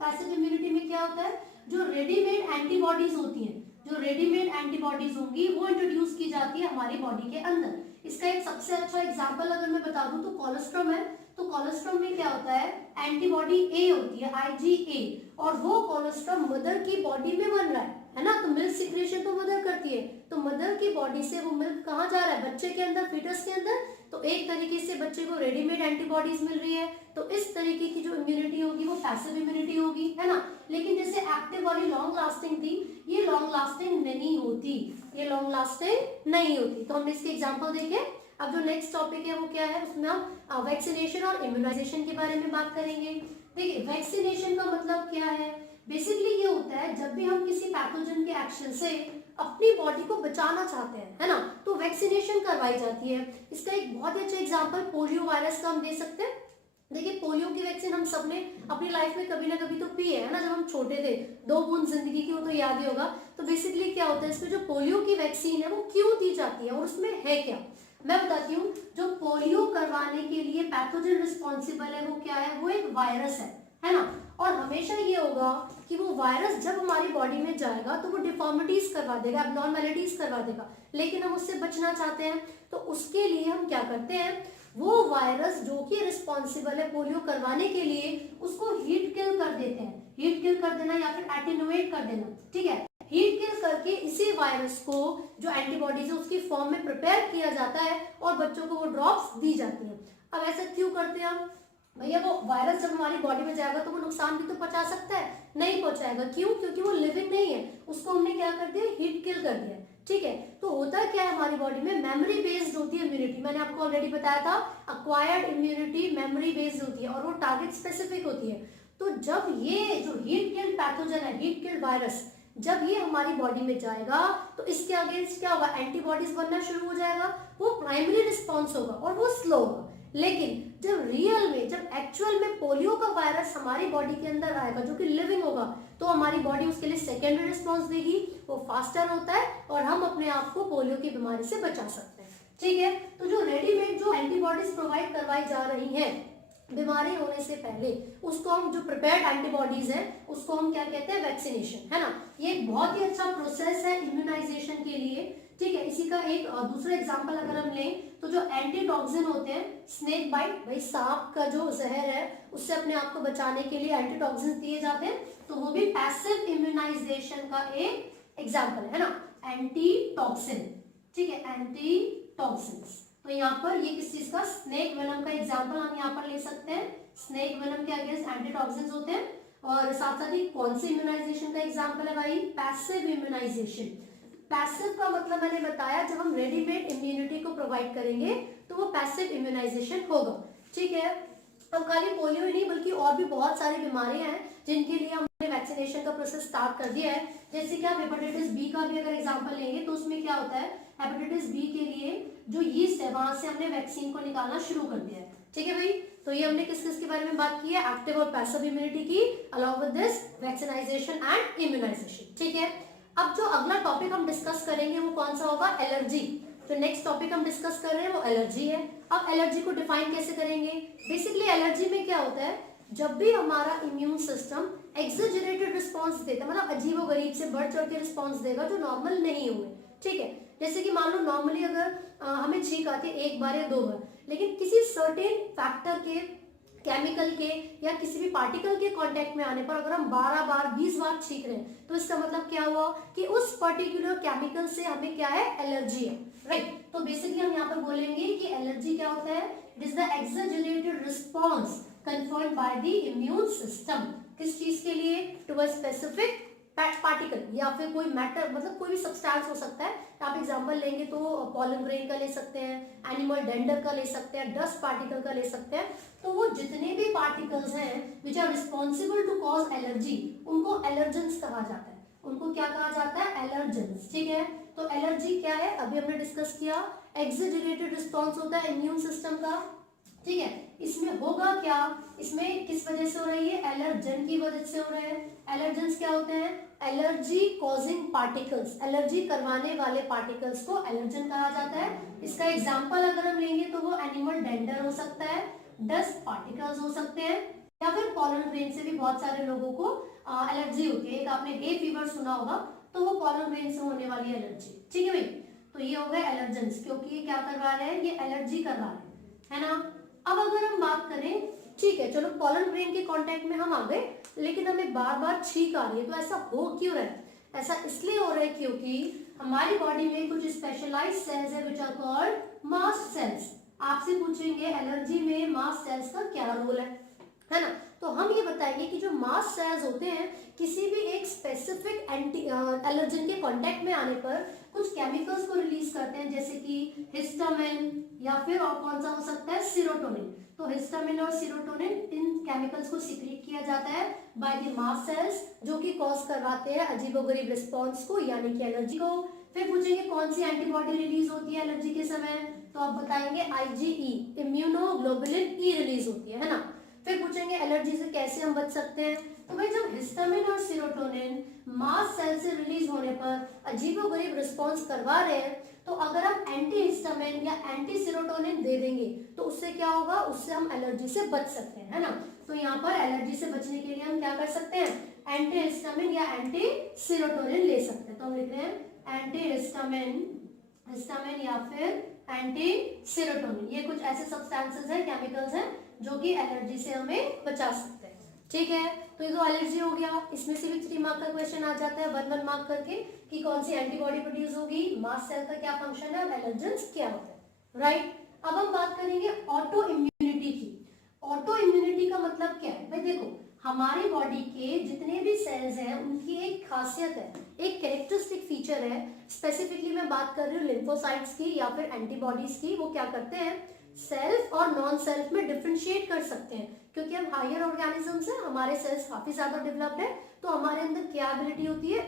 पैसिव इम्यूनिटी में क्या होता है, जो रेडीमेड एंटीबॉडीज होती हैं, जो रेडीमेड एंटीबॉडीज होंगी वो इंट्रोड्यूस की जाती है हमारी बॉडी के अंदर। इसका एक सबसे अच्छा एग्जांपल अगर मैं बता दूं तो कोलेस्ट्रॉम है। तो कोलेस्ट्रॉम में क्या होता है, एंटीबॉडी ए होती है, IgA, और वो कोलेस्ट्रॉम मदर की बॉडी में बन रहा है ना। तो मिल्क सिक्रेशन तो मदर करती है, तो मदर की बॉडी से वो मिल्क कहाँ जा रहा है, बच्चे के अंदर, फीटस के अंदर। तो एक तरीके से बच्चे को रेडीमेड एंटीबॉडीज मिल रही है। तो इस तरीके की जो इम्यूनिटी होगी वो पैसिव इम्यूनिटी होगी, है ना। लेकिन जैसे एक्टिव वाली लॉन्ग लास्टिंग थी, ये लॉन्ग लास्टिंग नहीं होती, ये लॉन्ग लास्टिंग नहीं होती। तो हमने इसके एग्जांपल देखे। अब जो नेक्स्ट टॉपिक है वो क्या है, उसमें हम वैक्सीनेशन और इम्यूनाइजेशन के बारे में बात करेंगे। देखिए, वैक्सीनेशन का मतलब क्या है, बेसिकली ये होता है जब भी हम किसी पैथोजन के एक्शन से अपनी बॉडी को बचाना चाहते हैं, है ना, तो वैक्सीनेशन करवाई जाती है। इसका एक बहुत ही अच्छा एग्जांपल पोलियो वायरस का हम दे सकते हैं। देखिए, पोलियो की वैक्सीन हम सबने अपनी लाइफ में कभी ना कभी तो पी है ना, जब हम छोटे थे, 2 बूंद जिंदगी की, वो तो याद ही होगा। तो बेसिकली क्या होता है, इसमें जो पोलियो की वैक्सीन है वो क्यों दी जाती है और उसमें है क्या, मैं बताती हूँ। जो पोलियो करवाने के लिए पैथोजन रिस्पॉन्सिबल है वो क्या है, वो एक वायरस है ना। और हमेशा ये होगा कि वो वायरस जब हमारी बॉडी में जाएगा तो वो डिफॉर्मिटीज करवा देगा, एब्नॉर्मैलिटीज करवा देगा। लेकिन हम उससे बचना चाहते हैं, तो उसके लिए हम क्या करते हैं, वो वायरस जो कि रिस्पॉन्सिबल है पोलियो करवाने के लिए, उसको हीट किल कर देते हैं। हीट किल कर देना या फिर एटेनुएट कर देना, ठीक है। हीट किल करके इसी वायरस को जो एंटीबॉडीज है उसकी फॉर्म में प्रिपेयर किया जाता है और बच्चों को वो ड्रॉप्स दी जाती है। अब ऐसा क्यों करते हैं हम, भैया वो वायरस जब हमारी बॉडी में जाएगा तो वो नुकसान भी तो पहुंचा सकता है, नहीं पहुंचाएगा। क्यों, क्योंकि वो लिविंग नहीं है, उसको हमने क्या कर दिया, हीट किल कर दिया। ठीक है, तो होता क्या है हमारी बॉडी में, मेमोरी बेस्ड होती है इम्यूनिटी। मैंने आपको ऑलरेडी बताया था, अक्वायर्ड इम्यूनिटी मेमोरी बेस्ड होती है और वो टारगेट स्पेसिफिक होती है। तो जब ये जो हीट किल्ड पैथोजन है, हीट किल्ड वायरस, जब ये हमारी बॉडी में जाएगा तो इसके अगेंस्ट क्या होगा, एंटीबॉडीज बनना शुरू हो जाएगा। वो प्राइमरी रिस्पॉन्स होगा और वो स्लो होगा। लेकिन जब रियल में, जब एक्चुअल में पोलियो का वायरस हमारी बॉडी के अंदर आएगा जो कि लिविंग होगा, तो हमारी बॉडी उसके लिए सेकेंडरी रिस्पॉन्स देगी, वो फास्टर होता है और हम अपने आप को पोलियो की बीमारी से बचा सकते हैं। ठीक है, तो जो रेडीमेड जो एंटीबॉडीज प्रोवाइड करवाई जा रही हैं बीमारी होने से पहले, उसको हम, जो प्रिपेयर्ड एंटीबॉडीज हैं उसको हम क्या कहते हैं, वैक्सीनेशन, है ना। ये एक बहुत ही अच्छा प्रोसेस है इम्यूनाइजेशन के लिए। ठीक है, इसी का एक दूसरा एग्जांपल अगर हम लें तो जो एंटीटॉक्सिन होते हैं, स्नेक बाइट, भाई सांप का जो जहर है उससे अपने आप को बचाने के लिए एंटीटॉक्सिन दिए जाते हैं, तो वो भी पैसिव इम्यूनाइजेशन का एक एग्जाम्पल है ना, एंटीटॉक्सिन। ठीक है, एंटीटॉक्सिन। तो यहाँ पर ये किस चीज का, स्नेक वेनम का एग्जाम्पल हम यहाँ पर ले सकते हैं। स्नेक वेनम के अगेंस्ट एंटीटॉक्सिन होते हैं। और साथ साथ ही कौन सी इम्यूनाइजेशन का एग्जाम्पल है भाई, पैसिव इम्यूनाइजेशन। पैसिव का मतलब मैंने बताया, जब हम रेडीमेड इम्यूनिटी को प्रोवाइड करेंगे तो वो पैसिव इम्यूनाइजेशन होगा। ठीक है। अब खाली पोलियो ही नहीं बल्कि और भी बहुत सारी बीमारियां हैं जिनके लिए हमने वैक्सीनेशन का प्रोसेस स्टार्ट कर दिया है। जैसे कि आप हेपेटाइटिस बी का भी अगर एग्जांपल लेंगे तो उसमें क्या होता है, हेपेटाइटिस बी के लिए जो यीस्ट है वहां से हमने वैक्सीन को निकालना शुरू कर दिया है। ठीक है भाई, तो ये हमने किस किस के बारे में बात की है, एक्टिव और पैसिव इम्यूनिटी की, along with this vaccination and immunisation. ठीक है, अब जो अगला टॉपिक हम डिस्कस करेंगे वो कौन सा होगा, एलर्जी। तो नेक्स्ट टॉपिक हम डिस्कस कर रहे हैं वो एलर्जी है। अब एलर्जी को डिफाइन कैसे करेंगे, बेसिकली एलर्जी में क्या होता है, जब भी हमारा इम्यून सिस्टम एक्सजरेटेड रिस्पॉन्स देता है, मतलब अजीबोगरीब से बढ़ चढ़ के रिस्पॉन्स देगा जो नॉर्मल नहीं होंगे। ठीक है, जैसे कि मान लो नॉर्मली अगर हमें छींक आती है एक बार या दो बार, लेकिन किसी सर्टेन फैक्टर के, केमिकल के या किसी भी पार्टिकल के कांटेक्ट में आने पर अगर हम 12 बार 20 बार छींक रहे हैं तो इसका मतलब क्या हुआ कि उस पर्टिकुलर केमिकल से हमें क्या है, एलर्जी है। राइट, तो बेसिकली हम यहाँ पर बोलेंगे कि एलर्जी क्या होता है, it is the exaggerated response conferred by the immune system. किस चीज के लिए, टू अ स्पेसिफिक पार्टिकल या फिर कोई मैटर, मतलब कोई भी सब्सटेंस हो सकता है। आप एग्जांपल लेंगे तो पॉलन ग्रेन का ले सकते हैं, एनिमल डेंडर का ले सकते हैं, डस्ट पार्टिकल का ले सकते हैं। तो वो जितने भी पार्टिकल्स हैं which are responsible to cause allergy, उनको एलर्जेंस कहा जाता है। उनको क्या कहा जाता है, एलर्जेंस। ठीक है, तो एलर्जी क्या है, अभी हमने डिस्कस किया, एक्सजरेटेड रिस्पॉन्स होता है इम्यून सिस्टम का। ठीक है, इसमें होगा क्या, इसमें किस वजह से हो रही है, एलर्जन की वजह से हो रहा है। एलर्जेंस क्या होते हैं, एलर्जी कॉजिंग पार्टिकल्स, एलर्जी करवाने वाले पार्टिकल्स को एलर्जन कहा जाता है। इसका एग्जांपल अगर हम लेंगे तो वो एनिमल डेंडर हो सकता है, डस्ट पार्टिकल्स हो सकते हैं, या फिर पॉलन ग्रेन से भी बहुत सारे लोगों को एलर्जी होती है। एक आपने हे फीवर सुना होगा, तो वो पॉलन ग्रेन से होने वाली एलर्जी। ठीक है भाई, तो ये हो गए एलर्जेंस, क्योंकि ये क्या करवा रहे हैं, ये एलर्जी करवा रहे हैं, है ना। अब अगर हम बात करें, ठीक है चलो पॉलन ग्रेन के कांटेक्ट में हम आ गए, लेकिन हमें बार बार छींक आ रही है, तो ऐसा हो क्यों रहा है, ऐसा इसलिए हो रहा है क्योंकि हमारी बॉडी में कुछ स्पेशलाइज्ड सेल्स है which are called mast cells. आपसे पूछेंगे एलर्जी में मास्ट सेल्स का क्या रोल है ना। तो हम ये बताएंगे कि जो मास्ट सेल्स होते हैं किसी भी एक स्पेसिफिक एंटी एलर्जन के कांटेक्ट में आने पर कुछ केमिकल्स को रिलीज करते हैं, जैसे कि हिस्टामिन या फिर और कौन सा हो सकता है, सीरोटोनिन। तो हिस्टामिन और सीरोटोनिन, इन केमिकल्स को सीक्रेट किया जाता है बाय द मास्ट सेल्स, जो कि कॉज करवाते हैं अजीबोगरीब रिस्पॉन्स को, यानी कि एलर्जी को। फिर पूछेंगे कौन सी एंटीबॉडी रिलीज होती है एलर्जी के समय, तो आप बताएंगे IgE, इम्यूनोग्लोबुलिन ई रिलीज होती है ना। फिर पूछेंगे एलर्जी से कैसे हम बच सकते हैं, तो भाई जब हिस्टामिन और सीरोटोनिन मास्ट सेल से रिलीज होने पर अजीबोगरीब रिस्पॉन्स करवा रहे हैं, तो अगर हम एंटी हिस्टामिन या एंटी सीरोटोनिन दे देंगे तो उससे क्या होगा, उससे हम एलर्जी से बच सकते हैं, है ना। तो यहाँ पर एलर्जी से बचने के लिए हम क्या कर सकते हैं, एंटी हिस्टामिन या एंटी सीरोटोनिन ले सकते हैं। तो हम लिख रहे हैं एंटी हिस्टामिन या फिर एंटी सीरोटोनिन। ये कुछ ऐसे सब्सटेंसेस हैं, केमिकल्स हैं जो कि एलर्जी से हमें बचा सकते हैं। ठीक है, तो ये तो एलर्जी हो गया, इसमें से भी 3 मार्क का क्वेश्चन आ जाता है 1-1 मार्क करके कि कौन सी एंटीबॉडी प्रोड्यूस होगी, मास्ट सेल का क्या फंक्शन है और एलर्जेंस क्या होता है। राइट, अब हम बात करेंगे ऑटो इम्यूनिटी की। ऑटो इम्यूनिटी का मतलब क्या है भाई, देखो हमारी बॉडी के जितने भी सेल्स हैं उनकी एक खासियत है, एक कैरेक्टरिस्टिक फीचर है। स्पेसिफिकली मैं बात कर रही हूँ लिम्फोसाइट्स की या फिर एंटीबॉडीज की। वो क्या करते हैं, सेल्फ और नॉन सेल्फ में डिफरेंशिएट कर सकते हैं, क्योंकि हम हायर ऑर्गेनिजम्स हैं, हमारे सेल्स काफी ज्यादा डेवलप्ड है, तो हमारे अंदर क्या एबिलिटी होती है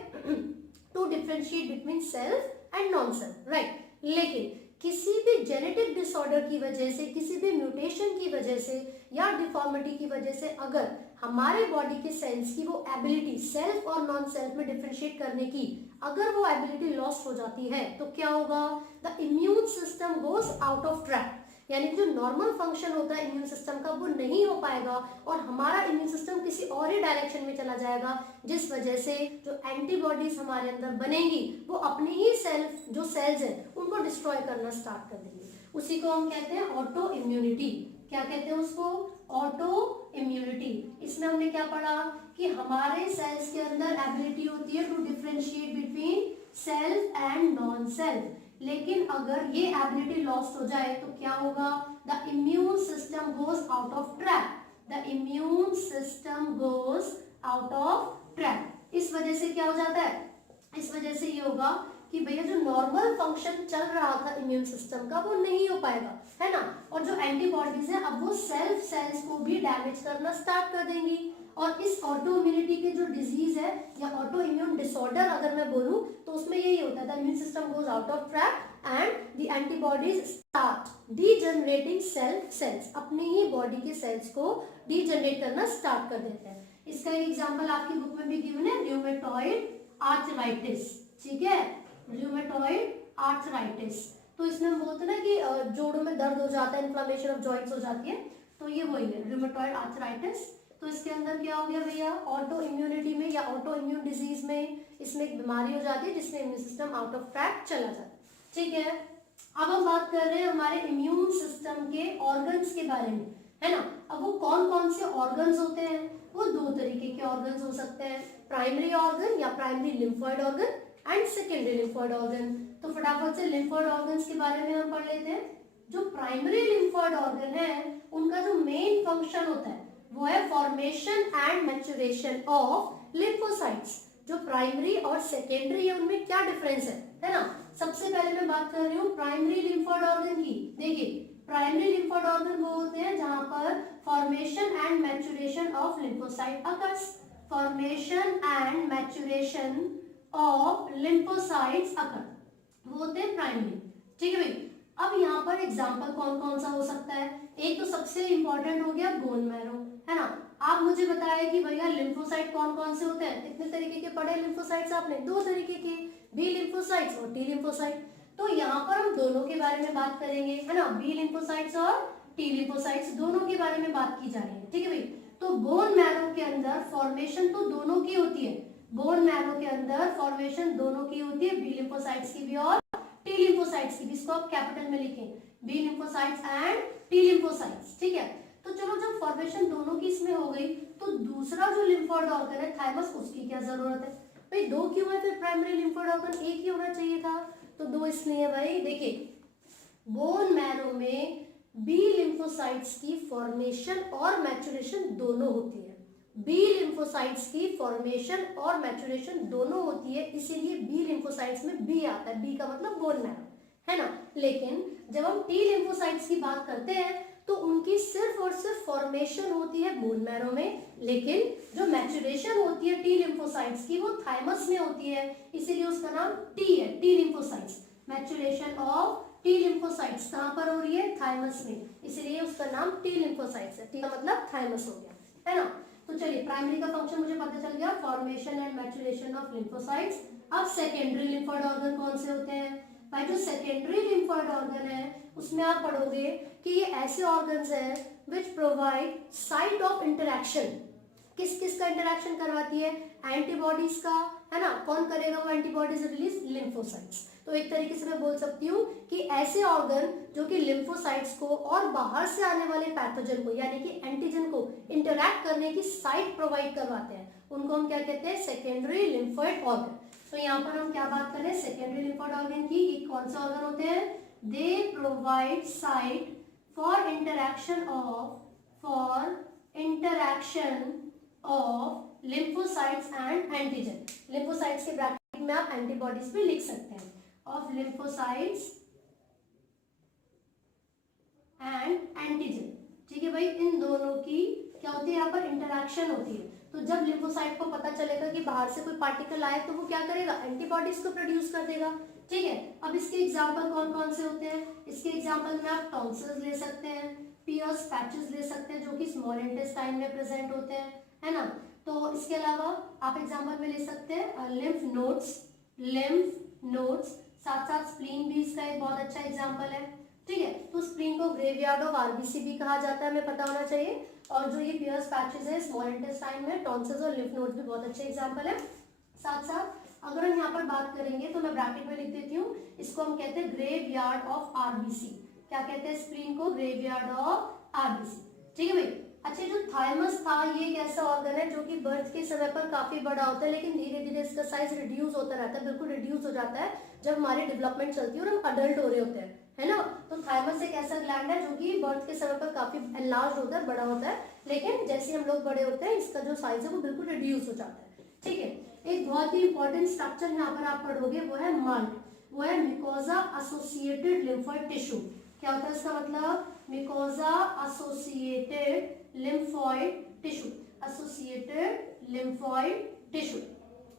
to differentiate between self and non self. Right, लेकिन किसी भी जेनेटिक डिसऑर्डर की वजह से, किसी भी म्यूटेशन की वजह से या डिफॉर्मिटी की वजह से अगर हमारे बॉडी के सेल्स की वो एबिलिटी सेल्फ और नॉन सेल्फ में डिफरेंशिएट करने की अगर वो एबिलिटी लॉस्ट हो जाती है, तो क्या होगा, the immune system goes out of track, यानी जो नॉर्मल फंक्शन होता है इम्यून सिस्टम का वो नहीं हो पाएगा और हमारा इम्यून सिस्टम किसी और ही डायरेक्शन में चला जाएगा, जिस वजह से जो एंटीबॉडीज हमारे अंदर बनेंगी वो अपने ही सेल्फ जो सेल्स हैं उनको डिस्ट्रॉय करना स्टार्ट कर देंगे। उसी को हम कहते हैं ऑटो इम्यूनिटी। क्या कहते हैं उसको, ऑटो इम्यूनिटी। इसमें हमने क्या पढ़ा कि हमारे सेल्स के अंदर एबिलिटी होती है to differentiate between self and non self, लेकिन अगर ये एबिलिटी लॉस्ट हो जाए तो क्या होगा, the immune system goes out of track, the immune system goes out of track. इस वजह से क्या हो जाता है, इस वजह से ये होगा कि भैया जो नॉर्मल फंक्शन चल रहा था इम्यून सिस्टम का वो नहीं हो पाएगा, है ना, और जो एंटीबॉडीज है अब वो सेल्फ सेल्स को भी डैमेज करना स्टार्ट कर देंगी। और इस ऑटो इम्यूनिटी के जो डिजीज है या ऑटो इम्यून डिसऑर्डर अगर मैं बोलूं तो उसमें यही होता था, immune system goes out of track and the antibodies start degenerating self cells, अपनी ही बॉडी के सेल्स को डीजनरेट करना स्टार्ट कर देते हैं। इसका एक एग्जांपल आपकी बुक में भी गिवन है, र्यूमेटॉइड आर्थराइटिस, ठीक है, र्यूमेटॉइड आर्थराइटिस। तो इसमें हम बोलते हैं ना कि जोड़ों में दर्द हो जाता है, इन्फ्लेमेशन ऑफ जॉइंट्स हो जाती है, तो ये वही है र्यूमेटॉइड आर्थराइटिस। तो इसके अंदर क्या हो गया भैया, ऑटो इम्यूनिटी में या ऑटो इम्यून डिजीज में इसमें एक बीमारी हो जाती है जिसमें immune system out of track चला जाता है, ठीक है। अब हम बात कर रहे हैं हमारे इम्यून सिस्टम के ऑर्गन्स के बारे में, है ना। अब वो कौन कौन से ऑर्गन्स होते हैं, वो दो तरीके के ऑर्गन्स हो सकते हैं, प्राइमरी ऑर्गन या primary lymphoid organ and secondary lymphoid organ. तो फटाफट से लिम्फॉइड ऑर्गन्स के बारे में हम पढ़ लेते हैं। जो प्राइमरी लिम्फॉइड ऑर्गन है उनका जो मेन फंक्शन होता है वो है formation and maturation of lymphocytes. जो प्राइमरी और सेकेंडरी है उनमें क्या डिफरेंस है ना। सबसे पहले मैं बात कर रही हूँ प्राइमरी लिम्फॉइड ऑर्गन की। देखिए प्राइमरी लिम्फॉइड ऑर्गन वो होते हैं जहां पर formation and maturation of lymphocyte occurs, formation and maturation of lymphocytes occur, वो होते हैं प्राइमरी, ठीक है भाई। अब यहाँ पर एग्जांपल कौन कौन सा हो सकता है, एक तो सबसे इंपॉर्टेंट हो गया बोन मैरो, है ना। आप मुझे बताया कि भैया लिम्फोसाइट कौन कौन से होते हैं, कितने तरीके के पढ़े लिम्फोसाइट्स आपने, दो तरीके के, बी लिम्फोसाइट्स और टी लिम्फोसाइट। तो यहाँ पर हम दोनों के बारे में बात करेंगे, है ना, बी लिम्फोसाइट्स और टी लिम्फोसाइट्स दोनों के बारे में बात की जा रही है, ठीक है भाई। तो बोन मैरो के अंदर फॉर्मेशन तो दोनों की होती है, बोन मैरो के अंदर फॉर्मेशन दोनों की होती है, बी लिम्फोसाइट्स की भी और टी लिम्फोसाइट्स की भी। इसको आप कैपिटल में लिखें, B lymphocytes and T lymphocytes, ठीक है। तो चलो जब फॉर्मेशन दोनों की इसमें हो गई तो दूसरा जो लिम्फोइड ऑर्गन है थाइमस, उसकी क्या जरूरत है भाई, दो क्यों है फिर प्राइमरी लिम्फोइड ऑर्गन, एक ही होना चाहिए था, तो दो इसलिए है भाई। देखिए बोन मैरो में बी लिम्फोसाइट्स की फॉर्मेशन और मैच्योरेशन दोनों होती है, बी लिम्फोसाइट्स की फॉर्मेशन और मैच्योरेशन दोनों होती है, इसीलिए बी लिम्फोसाइट्स में बी आता है, बी का मतलब बोन मैरो, है ना। लेकिन जब हम टी लिम्फोसाइट्स की बात करते हैं तो उनकी सिर्फ और सिर्फ फॉर्मेशन होती है बोन मैरो में, लेकिन जो मैच्योरेशन होती है टी लिम्फोसाइट्स की वो थाइमस में होती है, इसीलिए उसका नाम टी है, T lymphocytes. Maturation of T lymphocytes कहाँ पर हो रही है, थाइमस में, इसलिए उसका नाम टी लिम्फोसाइट्स है, टी का मतलब थाइमस हो गया, है ना। तो चलिए प्राइमरी का फंक्शन मुझे पता चल गया, formation and maturation of lymphocytes. अब सेकेंडरी लिम्फोइड ऑर्गन कौन से होते हैं भाई, जो सेकेंडरी लिम्फोइड ऑर्गन है उसमें आप पढ़ोगे कि ये ऐसे ऑर्गन्स हैं which provide site of interaction, किस किस का इंटरेक्शन करवाती है, एंटीबॉडीज का, है ना। कौन करेगा वो एंटीबॉडीज रिलीज, लिम्फोसाइट्स। तो एक तरीके से मैं बोल सकती हूँ कि ऐसे ऑर्गन जो कि लिम्फोसाइट्स को और बाहर से आने वाले पैथोजन को यानी कि एंटीजन को इंटरैक्ट करने की साइट प्रोवाइड करवाते हैं, उनको हम क्या कहते हैं, सेकेंडरी लिम्फोइड ऑर्गन। तो यहाँ पर हम क्या बात कर रहे हैं सेकेंडरी लिम्फोइड ऑर्गन की, ये कौन से ऑर्गन होते हैं, they provide site for interaction of lymphocytes and antigen. lymphocytes के ब्रैकेट में आप एंटीबॉडीज भी लिख सकते हैं, ऑफ lymphocytes एंड एंटीजन, ठीक है भाई। इन दोनों की क्या होती है, यहाँ पर इंटरैक्शन होती है। तो जब लिम्फोसाइट को पता चलेगा कि बाहर से कोई पार्टिकल आए तो वो क्या करेगा, एंटीबॉडीज को प्रोड्यूस कर देगा, ठीक है। अब इसके एग्जाम्पल कौन कौन से होते हैं, इसके एग्जाम्पल में आप टॉन्सिल्स ले सकते हैं, पियर्स पैचेस ले सकते हैं जो कि स्मॉल इंटेस्टाइन में प्रेजेंट होते हैं, है ना। तो इसके अलावा आप एग्जाम्पल में ले सकते हैं लिम्फ नोड्स, साथ साथ स्प्लीन भी इसका एक बहुत अच्छा एग्जाम्पल है, ठीक है। तो स्प्लीन को ग्रेवयार्ड ऑफ आरबीसी भी कहा जाता है, हमें पता होना चाहिए। और जो ये पियर्स पैचेस है स्मॉल इंटेस्टाइन में, टॉन्सिल्स और लिम्फ नोड्स भी बहुत अच्छे एग्जाम्पल है। साथ साथ अगर हम यहाँ पर बात करेंगे तो मैं ब्रैकेट में लिख देती हूँ, इसको हम कहते हैं ग्रेवयार्ड ऑफ आरबीसी। क्या कहते हैं स्प्लीन को, ग्रेवयार्ड ऑफ आरबीसी, ठीक है भाई। अच्छा जो थाइमस था ये एक ऐसा ऑर्गन है जो कि बर्थ के समय पर काफी बड़ा होता है, लेकिन धीरे धीरे इसका साइज रिड्यूस होता रहता है, बिल्कुल रिड्यूस हो जाता है जब हमारी डेवलपमेंट चलती है और हम अडल्ट हो रहे होते हैं, है ना। तो थाइमस एक ऐसा ग्लैंड है जो कि बर्थ के समय पर काफी एनलार्ज होता है, बड़ा होता है, लेकिन जैसे हम लोग बड़े होते हैं इसका जो साइज है वो बिल्कुल रिड्यूस हो जाता है, ठीक है। एक एक बहुत ही इंपॉर्टेंट स्ट्रक्चर यहाँ पर आप पढ़ोगे, वो है माल्ट, वो है मिकोजा एसोसिएटेड लिम्फोइड टिश्यू। क्या होता है इसका मतलब? Mucosa associated lymphoid tissue, associated lymphoid tissue.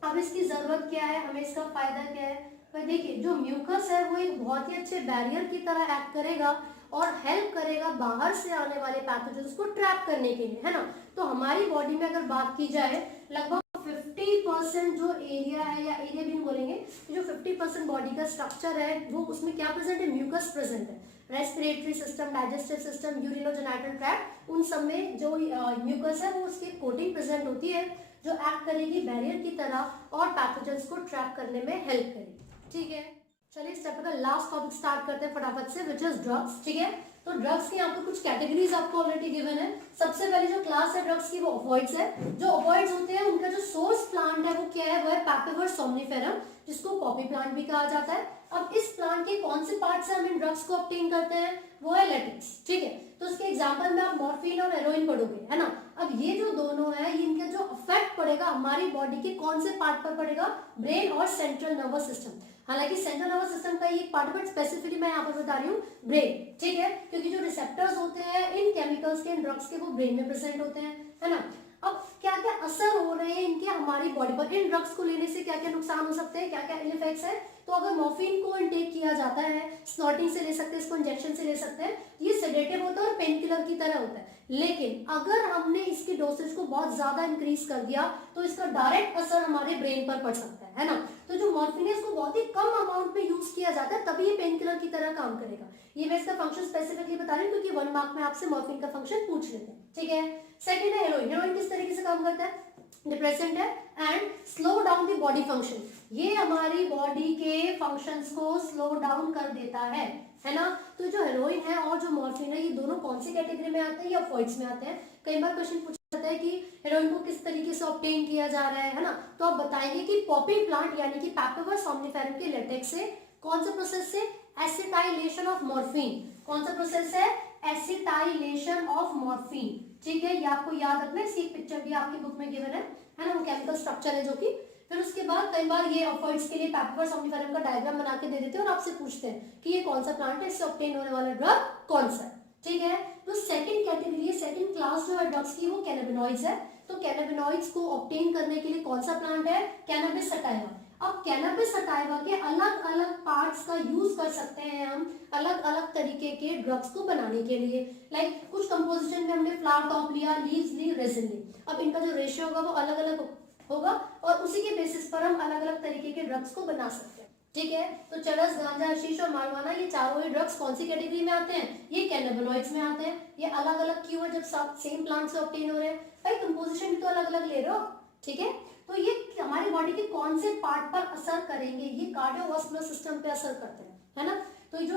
अब इसकी जरूरत क्या है, हमें इसका फायदा क्या है? पर देखिए जो म्यूकस है वो एक बहुत ही अच्छे बैरियर की तरह एक्ट करेगा और हेल्प करेगा बाहर से आने वाले पैथोजेंस को ट्रैप करने के लिए, है ना। तो हमारी बॉडी में अगर बात की जाए, लगभग 50% जो एरिया है, या एरिया भी बोलेंगे, जो 50% बॉडी का स्ट्रक्चर है वो उसमें क्या प्रेजेंट है? म्यूकस प्रेजेंट है। Respiratory system, digestive system, urinogenital tract, उन सब में जो म्यूकस है वो उसकी कोटिंग प्रेजेंट होती है जो एक्ट करेगी बैरियर की तरह और पैथोजेंस को ट्रैप करने में हेल्प करेगी। ठीक है, चलिए इस चैप्टर का लास्ट टॉपिक स्टार्ट करते हैं फटाफट से, विच इज ड्रग्स। ठीक है, तो ड्रग्स की यहाँ पर कुछ कैटेगरीज आपको ऑलरेडी गिवन है। सबसे पहले जो क्लास है ड्रग्स की वो ओपियोइड्स है। जो ओपियोइड्स होते हैं उनका जो सोर्स प्लांट है वो क्या है? वो है पैपिवर सोम्निफेरम, जिसको पॉपी प्लांट भी कहा जाता है। अब इस प्लांट के कौन से पार्ट से हम इन ड्रग्स को ऑब्टेन करते हैं? वो है लेटेक्स। ठीक है, तो इसके एग्जांपल में आप मॉर्फिन और हेरोइन पढ़ोगे, है ना। अब ये जो दोनों है, इनका जो इफेक्ट पड़ेगा हमारी बॉडी के कौन से पार्ट पर पड़ेगा? ब्रेन और सेंट्रल नर्वस सिस्टम। हालांकि सेंट्रल नर्वस सिस्टम का एक पार्ट, बट स्पेसिफिकली मैं यहाँ पर बता रही हूँ ब्रेन। ठीक है, क्योंकि जो रिसेप्टर्स होते हैं इन केमिकल्स के, इन ड्रग्स के, वो ब्रेन में प्रेजेंट होते हैं, है ना। अब क्या क्या असर हो रहे हैं इनके हमारी बॉडी पर? इन ड्रग्स को लेने से क्या क्या नुकसान हो सकते हैं, क्या क्या इफेक्ट्स है? तो अगर मॉर्फिन को इंटेक किया जाता है, स्नॉटिंग से ले सकते हैं, इसको इंजेक्शन से ले सकते हैं, ये सेडेटिव होता है और पेन किलर की तरह होता है। लेकिन अगर हमने इसकी डोसेज को बहुत ज्यादा इंक्रीज कर दिया तो इसका डायरेक्ट असर हमारे ब्रेन पर पड़ सकता है ना। तो जो मॉर्फिन है इसको बहुत ही कम अमाउंट में यूज किया जाता है, तभी ये पेन किलर की तरह काम करेगा। ये मैं इसका फंक्शन स्पेसिफिकली बता रही हूँ क्योंकि 1 मार्क में आपसे मॉर्फिन का फंक्शन पूछ लेते हैं। ठीक है, सेकंड है हेरोइन। हेरोइन किस तरीके से काम करता है? डिप्रेसेंट है and slow down the body function. ये हमारी बॉडी के फंक्शंस को स्लो डाउन कर देता है ना। तो जो हेरोइन है और जो मॉर्फिन है, ये दोनों कौन सी कैटेगरी में आते हैं? या ओपियोइड्स में आते हैं। कई बार क्वेश्चन पूछा जाता है कि हेरोइन को किस तरीके से ऑब्टेन किया जा रहा है ना। तो आप बताएंगे कि पॉपी प्लांट यानी कि पैपिवर सोम्निफेरम के लेटेक्स से, कौन से प्रोसेस से? Acetylation of morphine. कौन सा प्रोसेस है? Acetylation of morphine. ठीक है, ये आपको याद रखना है, इसकी पिक्चर भी आपकी बुक में गिवन है ना, वो केमिकल स्ट्रक्चर है जो कि। फिर उसके बाद कई बार ये ओपियोइड्स के लिए पैपिवर सोम्निफेरम का डायग्राम बना के दे देते हैं और आपसे पूछते हैं कि ये कौन सा प्लांट है, इससे ऑब्टेन होने वाला ड्रग कौन सा है। ठीक है, तो सेकंड कैटेगरी, सेकंड क्लास जो है ड्रग्स की, वो कैनाबिनॉइड्स है। तो कैनाबिनॉइड्स को ऑब्टेन करने के लिए कौन सा प्लांट है? Cannabis sativa. अब कैनबिस सटाइवा के अलग अलग पार्ट्स का यूज कर सकते हैं हम अलग अलग तरीके के ड्रग्स को बनाने के लिए। लाइक कुछ कंपोजिशन में हमने फ्लावर टॉप लिया, लीव्स ली, रेजिन ली। अब इनका जो रेशियो होगा वो अलग अलग होगा और उसी के बेसिस पर हम अलग अलग तरीके के ड्रग्स को बना सकते हैं। ठीक है, तो चरस, गांजा, हशीश और मारिजुआना, ये चारों ही ड्रग्स कौन सी कैटेगरी में आते हैं? ये कैनाबिनॉइड्स में आते हैं। ये अलग अलग क्यों है जब सेम प्लांट से ऑब्टेन हो रहे हैं? भाई कंपोजिशन भी तो अलग अलग ले रहे हो। ठीक है, तो ये हमारी बॉडी के कौन से पार्ट पर असर करेंगे? ये कार्डियोवास्कुलर सिस्टम पे असर करते हैं, है ना। तो जो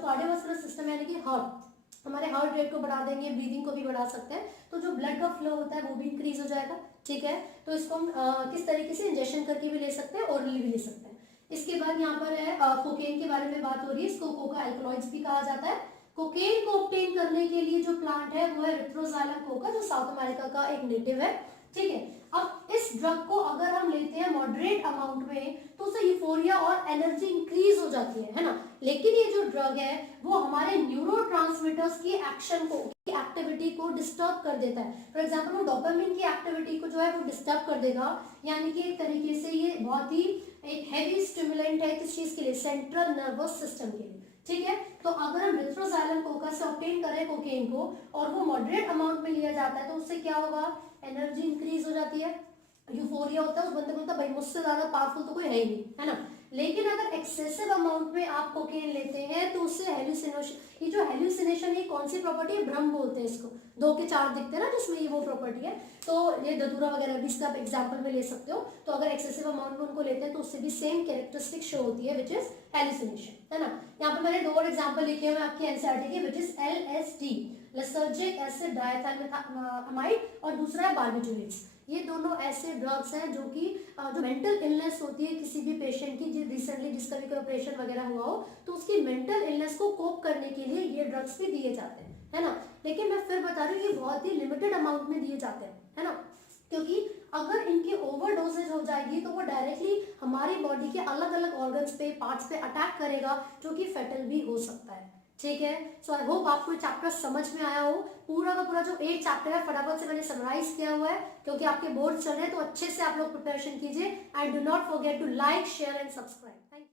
कार्डियोवास्कुलर सिस्टम यानी कि हार्ट, हमारे हार्ट रेट को बढ़ा देंगे, ब्रीदिंग को भी बढ़ा सकते हैं, तो जो ब्लड का फ्लो होता है वो भी इंक्रीज हो जाएगा। ठीक है, तो इसको हम किस तरीके से इंजेक्शन करके भी ले सकते हैं, ओरली भी ले सकते हैं। इसके बाद यहाँ पर है कोकेन के बारे में बात हो रही है, इसको कोका एल्कलॉइड्स भी कहा जाता है। कोकेन को ऑब्टेन करने के लिए जो प्लांट है वो है रिट्रोजाइलम कोका, जो साउथ अमेरिका का एक नेटिव है। ठीक है, अब इस ड्रग को अगर हम लेते हैं मॉडरेट अमाउंट में तो उससे यूफोरिया और एनर्जी इंक्रीज हो जाती है ना। लेकिन ये जो ड्रग है वो हमारे न्यूरोट्रांसमीटर्स की एक्शन को, की एक्टिविटी को डिस्टर्ब कर देता है। फॉर एग्जांपल वो डोपामिन की एक्टिविटी को जो है वो डिस्टर्ब कर देगा, यानी कि एक तरीके से ये बहुत ही एक हैवी स्टिमुलेंट है किस चीज के लिए? सेंट्रल नर्वस सिस्टम के लिए। ठीक है, तो अगर हम रिट्रोजाइलम कोका से ऑब्टेन करें कोकेन को और वो मॉडरेट अमाउंट में लिया जाता है तो उससे क्या होगा? एनर्जी इंक्रीज हो जाती है, यूफोरिया होता है, उस बंदे को लगता है भाई मुझसे ज्यादा पावरफुल तो कोई है ही नहीं, है ना। लेकिन अगर एक्सेसिव अमाउंट में आप कोकेन लेते हैं तो उससे हेलुसिनेशन, ये जो हेलुसिनेशन, ये कौन सी प्रॉपर्टी है? भ्रम बोलते हैं इसको। 2 के 4 दिखते हैं ना जिसमें, ये वो प्रॉपर्टी है। तो ये धतूरा वगैरह भी इसका आप एग्जाम्पल में ले सकते हो। तो अगर एक्सेसिव अमाउंट में उनको लेते हैं तो उससे भी सेम कैरेक्टरिस्टिक शो होती है, विच इज हेलुसिनेशन, है ना। यहाँ पे मैंने 2 और एग्जाम्पल लिखे हुए आपकी एनसीईआरटी के, which is LSD, lysergic acid diethylamide, और दूसरा है बार्बिटूरेट्स। ये दोनों ऐसे ड्रग्स हैं जो कि जो मेंटल इलनेस होती है किसी भी पेशेंट की, रिसेंटली जिसका भी कोई ऑपरेशन वगैरह हुआ हो, तो उसकी मेंटल इलनेस को कोप करने के लिए ये ड्रग्स भी दिए जाते हैं, है ना। लेकिन मैं फिर बता रही हूँ ये बहुत ही लिमिटेड अमाउंट में दिए जाते हैं, है ना। क्योंकि अगर इनकी ओवरडोसेज हो जाएगी तो वो डायरेक्टली हमारी बॉडी के अलग अलग ऑर्गन्स पे, पार्ट्स पे अटैक करेगा, जो कि फेटल भी हो सकता है। ठीक है, सो आई होप आपको ये चैप्टर समझ में आया हो। पूरा का पूरा जो 8 चैप्टर है फटाफट से मैंने समराइज किया हुआ है, क्योंकि आपके बोर्ड चल रहे हैं तो अच्छे से आप लोग प्रिपरेशन कीजिए। And do not forget to like, share and subscribe.